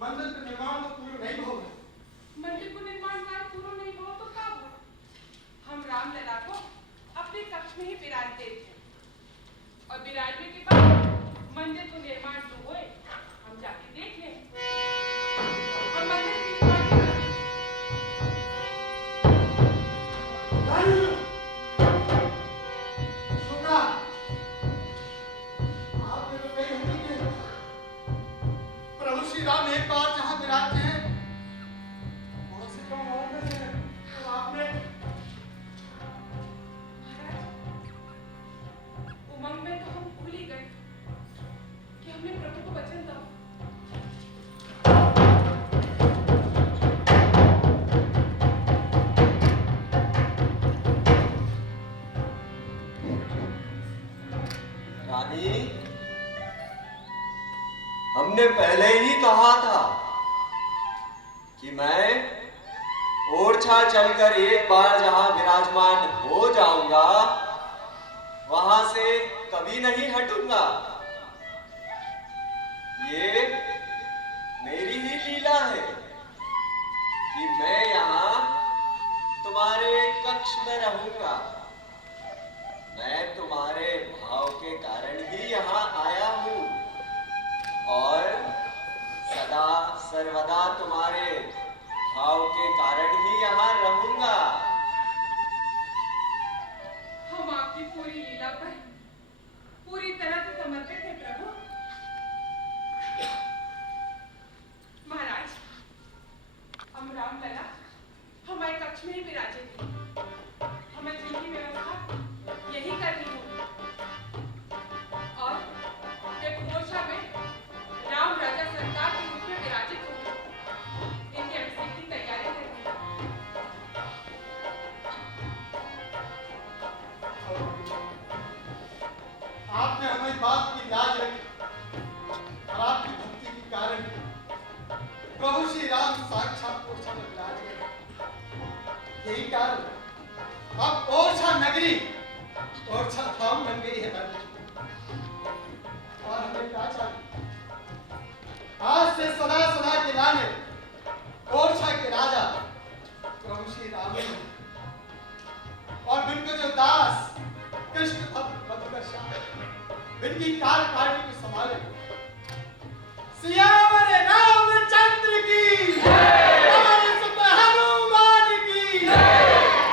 मंदिर का निर्माण तो पूर्ण नहीं होगा। मंदिर को निर्माण कार्य पूरा नहीं हुआ तो क्या हुआ? हम रामलला को अपने कक्ष में ही विराज देते हैं और विराजने के बाद मंदिर को निर्माण जो हुए हम जाके देख लें। हम मंदिर की निर्माण की करें। शुक्ला, आपने तो कही होगी कि प्रभु श्री राम एक बार जहां विराजते हैं वहां से कम और में से तो आपने उमंग में तो हम भूल ही गए कि हमने प्रभु को वचन दिया। रानी, हमने पहले ही कहा था कि मैं ओरछा चलकर एक बार जहां विराजमान हो जाऊंगा वहां से कभी नहीं हटूंगा। ये मेरी ही लीला है कि मैं यहाँ तुम्हारे कक्ष में रहूंगा। मैं तुम्हारे भाव के कारण ही यहाँ आया हूँ और सदा सर्वदा तुम्हारे भाव के कारण ही यहाँ रहूंगा। हम आपकी पूरी लीला पर पूरी तरह से समर्पित हैं प्रभु। महाराज, हम रामलला हमारे कक्ष में ही विराजे थे। हमें जिनकी व्यवस्था यही करनी होगी और वे ओरछा में राम राजा सरकार के रूप में विराजित होंगे। इनके अभिषेक की तैयारी करनी है। आपने हमें बात की लाज रखी और आपकी भक्ति के कारण प्रभु श्री राम साक्षात ओरछा में विराज गए। यही कारण अब ओरछा नगरी ओरछा धाम बन गई है और हमें क्या चाहिए? आज से सदा सदा के लाने ओरछा के राजा प्रभु श्री राम हैं और उनको जो दास कृष्ण भक्त इनकी कार पार्टी को संभाले। सियावर रामचंद्र की जय, हनुमान की जय।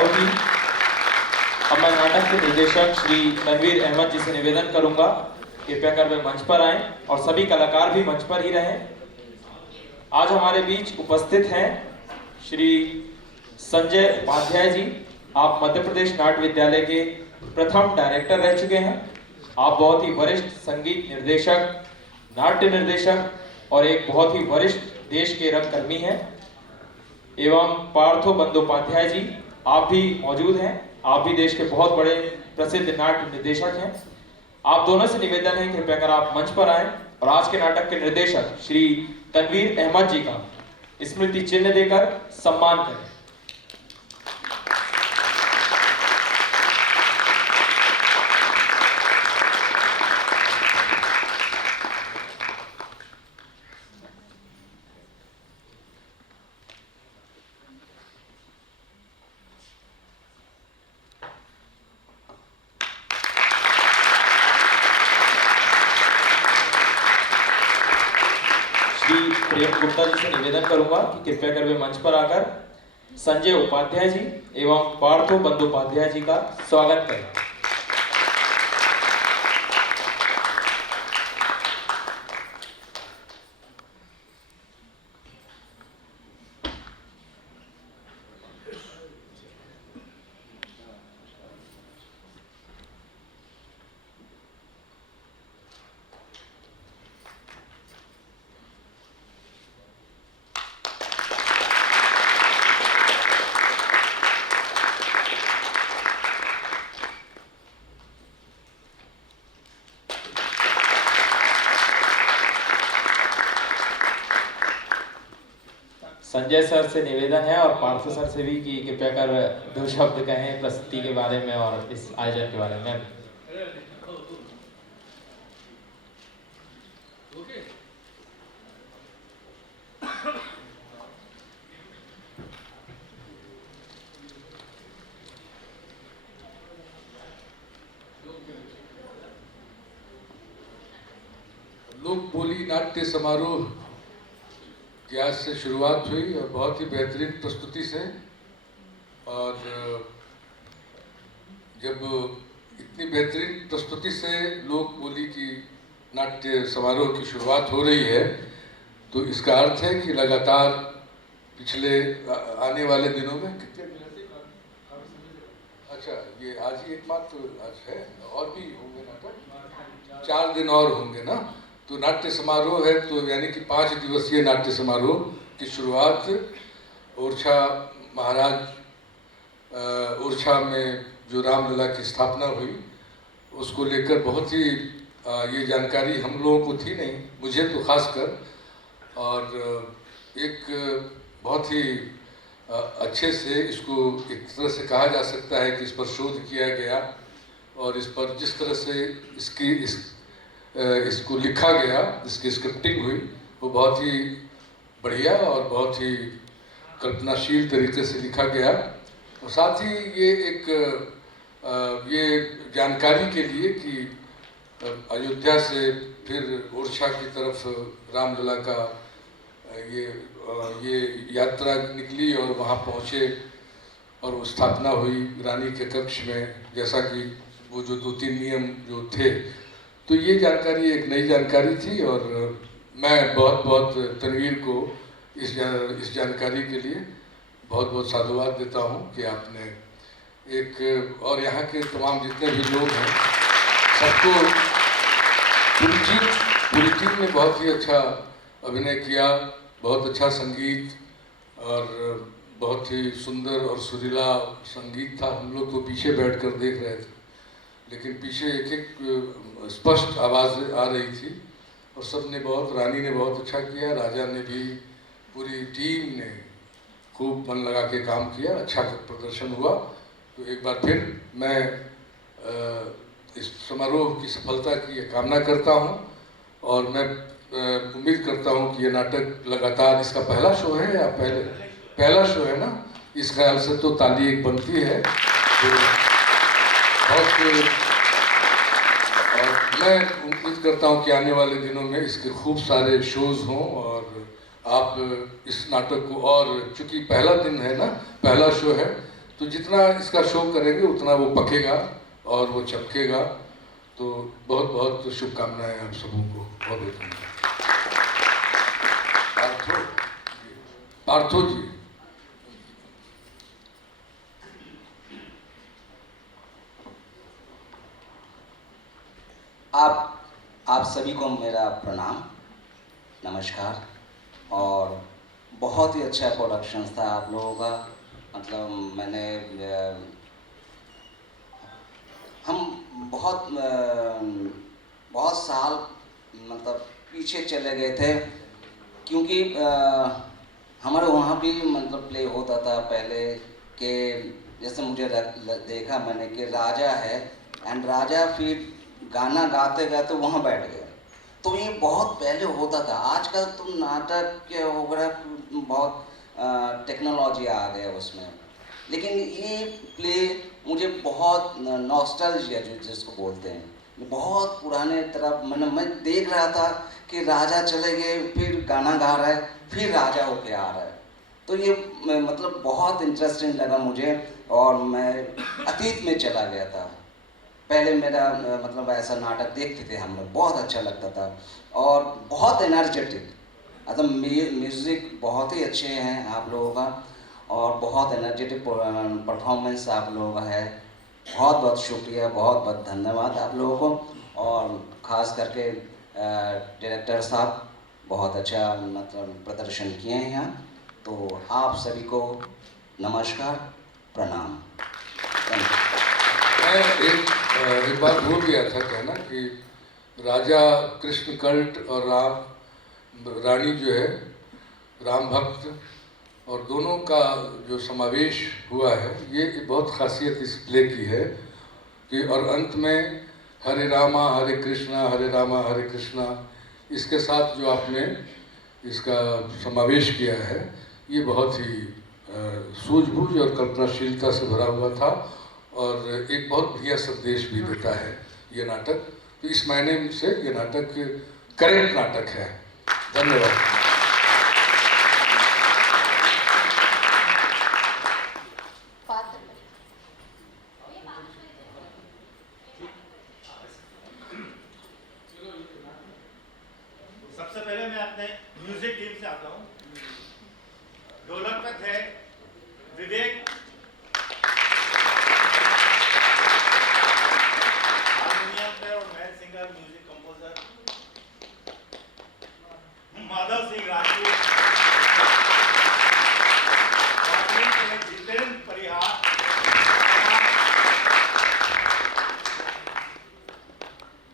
समारोह की। अब मैं नाटक के निर्देशक श्री तनवीर अहमद जी से निवेदन करूंगा कृपया कर वे मंच पर आएं और सभी कलाकार भी मंच पर ही रहें। आज हमारे बीच उपस्थित हैं श्री संजय उपाध्याय जी। आप मध्य प्रदेश नाट्य विद्यालय के प्रथम डायरेक्टर रह चुके हैं। आप बहुत ही वरिष्ठ संगीत निर्देशक, नाट्य निर्देशक और एक बहुत ही वरिष्ठ देश के रंगकर्मी हैं। एवं पार्थो बंदोपाध्याय जी, आप भी मौजूद हैं। आप भी देश के बहुत बड़े प्रसिद्ध नाट्य निर्देशक हैं। आप दोनों से निवेदन है कृपया कर आप मंच पर आएं और आज के नाटक के निर्देशक श्री तनवीर अहमद जी का स्मृति चिन्ह देकर सम्मान करें। प्रेम गुप्ता जी से निवेदन करूंगा कि कृपया कर वे मंच पर आकर संजय उपाध्याय जी एवं पार्थो बंदोपाध्याय जी का स्वागत करें। संजय सर से निवेदन है और पार्थो सर से भी कि कृपया कर 2 शब्द कहें प्रस्तुति के बारे में और इस आयोजन के बारे में। लोक बोली नाट्य समारोह की आज से शुरुआत हुई और बहुत ही बेहतरीन प्रस्तुति से। और जब इतनी बेहतरीन प्रस्तुति से लोक बोली की नाट्य समारोह की शुरुआत हो रही है तो इसका अर्थ है कि लगातार पिछले आने वाले दिनों में कितने अच्छा ये आज ही एकमात्र आज है, और भी होंगे नाटक, 4 दिन और होंगे ना। तो नाट्य समारोह है तो यानी कि 5 दिवसीय नाट्य समारोह की शुरुआत ओरछा महाराज ओरछा में जो रामलला की स्थापना हुई उसको लेकर बहुत ही ये जानकारी हम लोगों को थी नहीं, मुझे तो खासकर। और एक बहुत ही अच्छे से इसको एक तरह से कहा जा सकता है कि इस पर शोध किया गया और इस पर जिस तरह से इसको लिखा गया, इसकी स्क्रिप्टिंग हुई वो बहुत ही बढ़िया और बहुत ही कल्पनाशील तरीके से लिखा गया। और साथ ही ये एक ये जानकारी के लिए कि अयोध्या से फिर ओरछा की तरफ रामलला का ये यात्रा निकली और वहाँ पहुँचे और वो स्थापना हुई रानी के कक्ष में, जैसा कि वो जो 2-3 नियम जो थे। तो ये जानकारी एक नई जानकारी थी और मैं बहुत बहुत तनवीर को इस जानकारी के लिए बहुत बहुत साधुवाद देता हूँ कि आपने एक और यहाँ के तमाम जितने भी लोग हैं सबको पूरी टीम ने बहुत ही अच्छा अभिनय किया, बहुत अच्छा संगीत और बहुत ही सुंदर और सुरीला संगीत था। हम लोग तो पीछे बैठकर देख रहे थे लेकिन पीछे एक स्पष्ट आवाज़ आ रही थी और सब ने बहुत, रानी ने बहुत अच्छा किया, राजा ने भी, पूरी टीम ने खूब मन लगा के काम किया, अच्छा प्रदर्शन हुआ। तो एक बार फिर मैं इस समारोह की सफलता की कामना करता हूँ और मैं उम्मीद करता हूँ कि ये नाटक लगातार, इसका पहला शो है या पहला शो है ना, इस ख्याल से तो ताली एक बनती है। तो बहुत और मैं उम्मीद करता हूँ कि आने वाले दिनों में इसके खूब सारे शोज़ हों और आप इस नाटक को, और चूँकि पहला दिन है ना, पहला शो है, तो जितना इसका शो करेंगे उतना वो पकेगा और वो चमकेगा। तो बहुत बहुत शुभकामनाएं आप सबों को। बहुत बहुत धन्यवाद। पार्थो जी। आप सभी को मेरा प्रणाम, नमस्कार। और बहुत ही अच्छा प्रोडक्शन था आप लोगों का। मतलब मैंने हम बहुत साल मतलब पीछे चले गए थे, क्योंकि हमारे वहाँ भी मतलब प्ले होता था पहले के, जैसे मुझे देखा मैंने कि राजा है एंड राजा फिर गाना गाते गाते वहाँ बैठ गए। तो ये बहुत पहले होता था। आजकल तुम नाटक के वगैरह बहुत टेक्नोलॉजी आ गया उसमें, लेकिन ये प्ले मुझे बहुत नॉस्टैल्जिया जिसको बोलते हैं, बहुत पुराने तरह मैं देख रहा था कि राजा चले गए, फिर गाना गा रहा है, फिर राजा होके आ रहा है। तो ये मतलब बहुत इंटरेस्टिंग लगा मुझे और मैं अतीत में चला गया था। पहले मेरा मतलब ऐसा नाटक देखते थे हम लोग, बहुत अच्छा लगता था और बहुत एनर्जेटिक। मतलब म्यूज़िक बहुत ही अच्छे हैं आप लोगों का और बहुत एनर्जेटिक परफॉर्मेंस आप लोगों का है। बहुत बहुत शुक्रिया, बहुत बहुत धन्यवाद आप लोगों को। और ख़ास करके डायरेक्टर साहब बहुत अच्छा मतलब प्रदर्शन किए हैं यहाँ। तो आप सभी को नमस्कार, प्रणाम। मैं एक बात भूल गया था कहना कि राजा कृष्ण कल्ट और रानी जो है राम भक्त, और दोनों का जो समावेश हुआ है, ये बहुत खासियत इस प्ले की है कि और अंत में हरे रामा हरे कृष्णा, इसके साथ जो आपने इसका समावेश किया है, ये बहुत ही सूझबूझ और कल्पनाशीलता से भरा हुआ था और एक बहुत बढ़िया संदेश भी देता है ये नाटक। तो इस मायने से ये नाटक करेक्ट नाटक है। धन्यवाद। सबसे पहले मैं अपने म्यूजिक टीम से आता हूँ। ढोलक पे थे विवेक, हारमोनियम पे और मैं singer music composer Madhav Singh Rajput, Jitendra Parihar,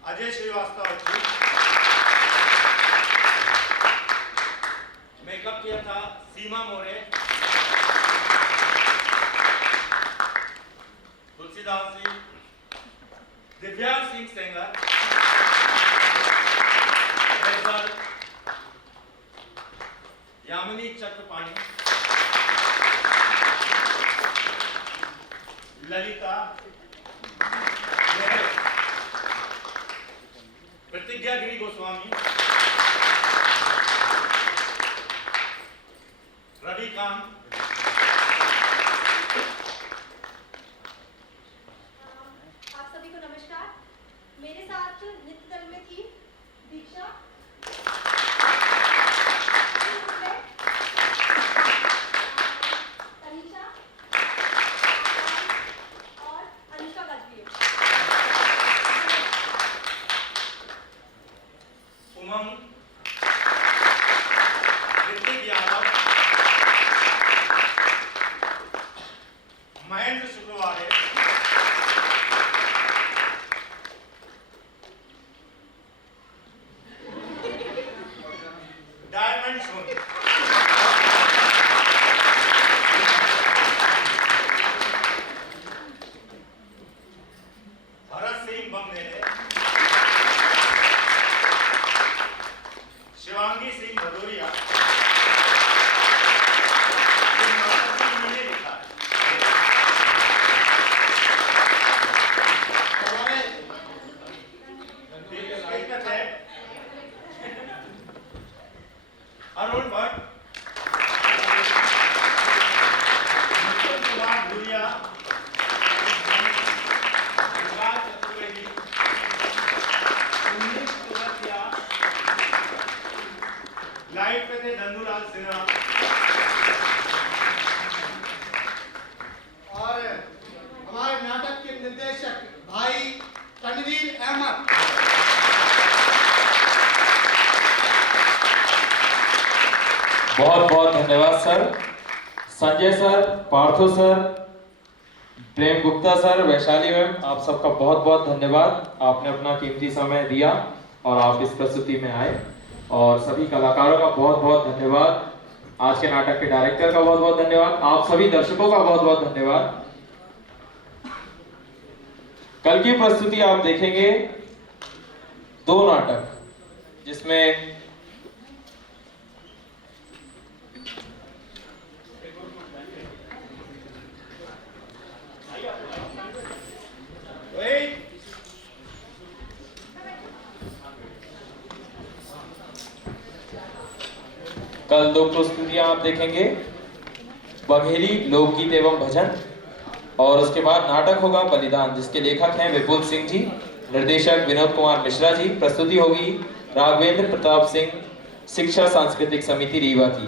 Ajay Shrivastava ji, makeup किया था सीमा मोरे, तुलसीदास जी, दिव्यांग सिंह सेंगर, यामिनी चक्रपाणी, ललिता, प्रतिज्ञा गिरी गोस्वामी, रविकांत, आप सभी को नमस्कार। मेरे साथ नृत्य दल में थी दीक्षा, तनीषा और अनुष्का गजबी। उमंग, ऋतिक यादव, महेंद्र शुक्रवारे, डायमंड सोनी, भरत सिंह बमनेले, शिवांगी सिंह भदौरिया, मैंने लिखा है। अरुण भट्ट, कुमार भूरिया, अहमद। बहुत बहुत धन्यवाद sir. Sanjay sir, Partho sir, Prem Gupta sir, Vaishali ma'am, आप सबका बहुत बहुत धन्यवाद। आपने अपना कीमती समय दिया और आप इस प्रस्तुति में आए। और सभी कलाकारों का बहुत बहुत धन्यवाद। आज के नाटक के डायरेक्टर का बहुत बहुत धन्यवाद। आप सभी दर्शकों का बहुत बहुत धन्यवाद। कल की प्रस्तुति आप देखेंगे 2 नाटक, जिसमें कल 2 प्रस्तुतियां आप देखेंगे, बघेली लोकगीत एवं भजन, और उसके बाद नाटक होगा बलिदान, जिसके लेखक हैं विपुल सिंह जी, निर्देशक विनोद कुमार मिश्रा जी। प्रस्तुति होगी राघवेंद्र प्रताप सिंह शिक्षा सांस्कृतिक समिति रीवा की।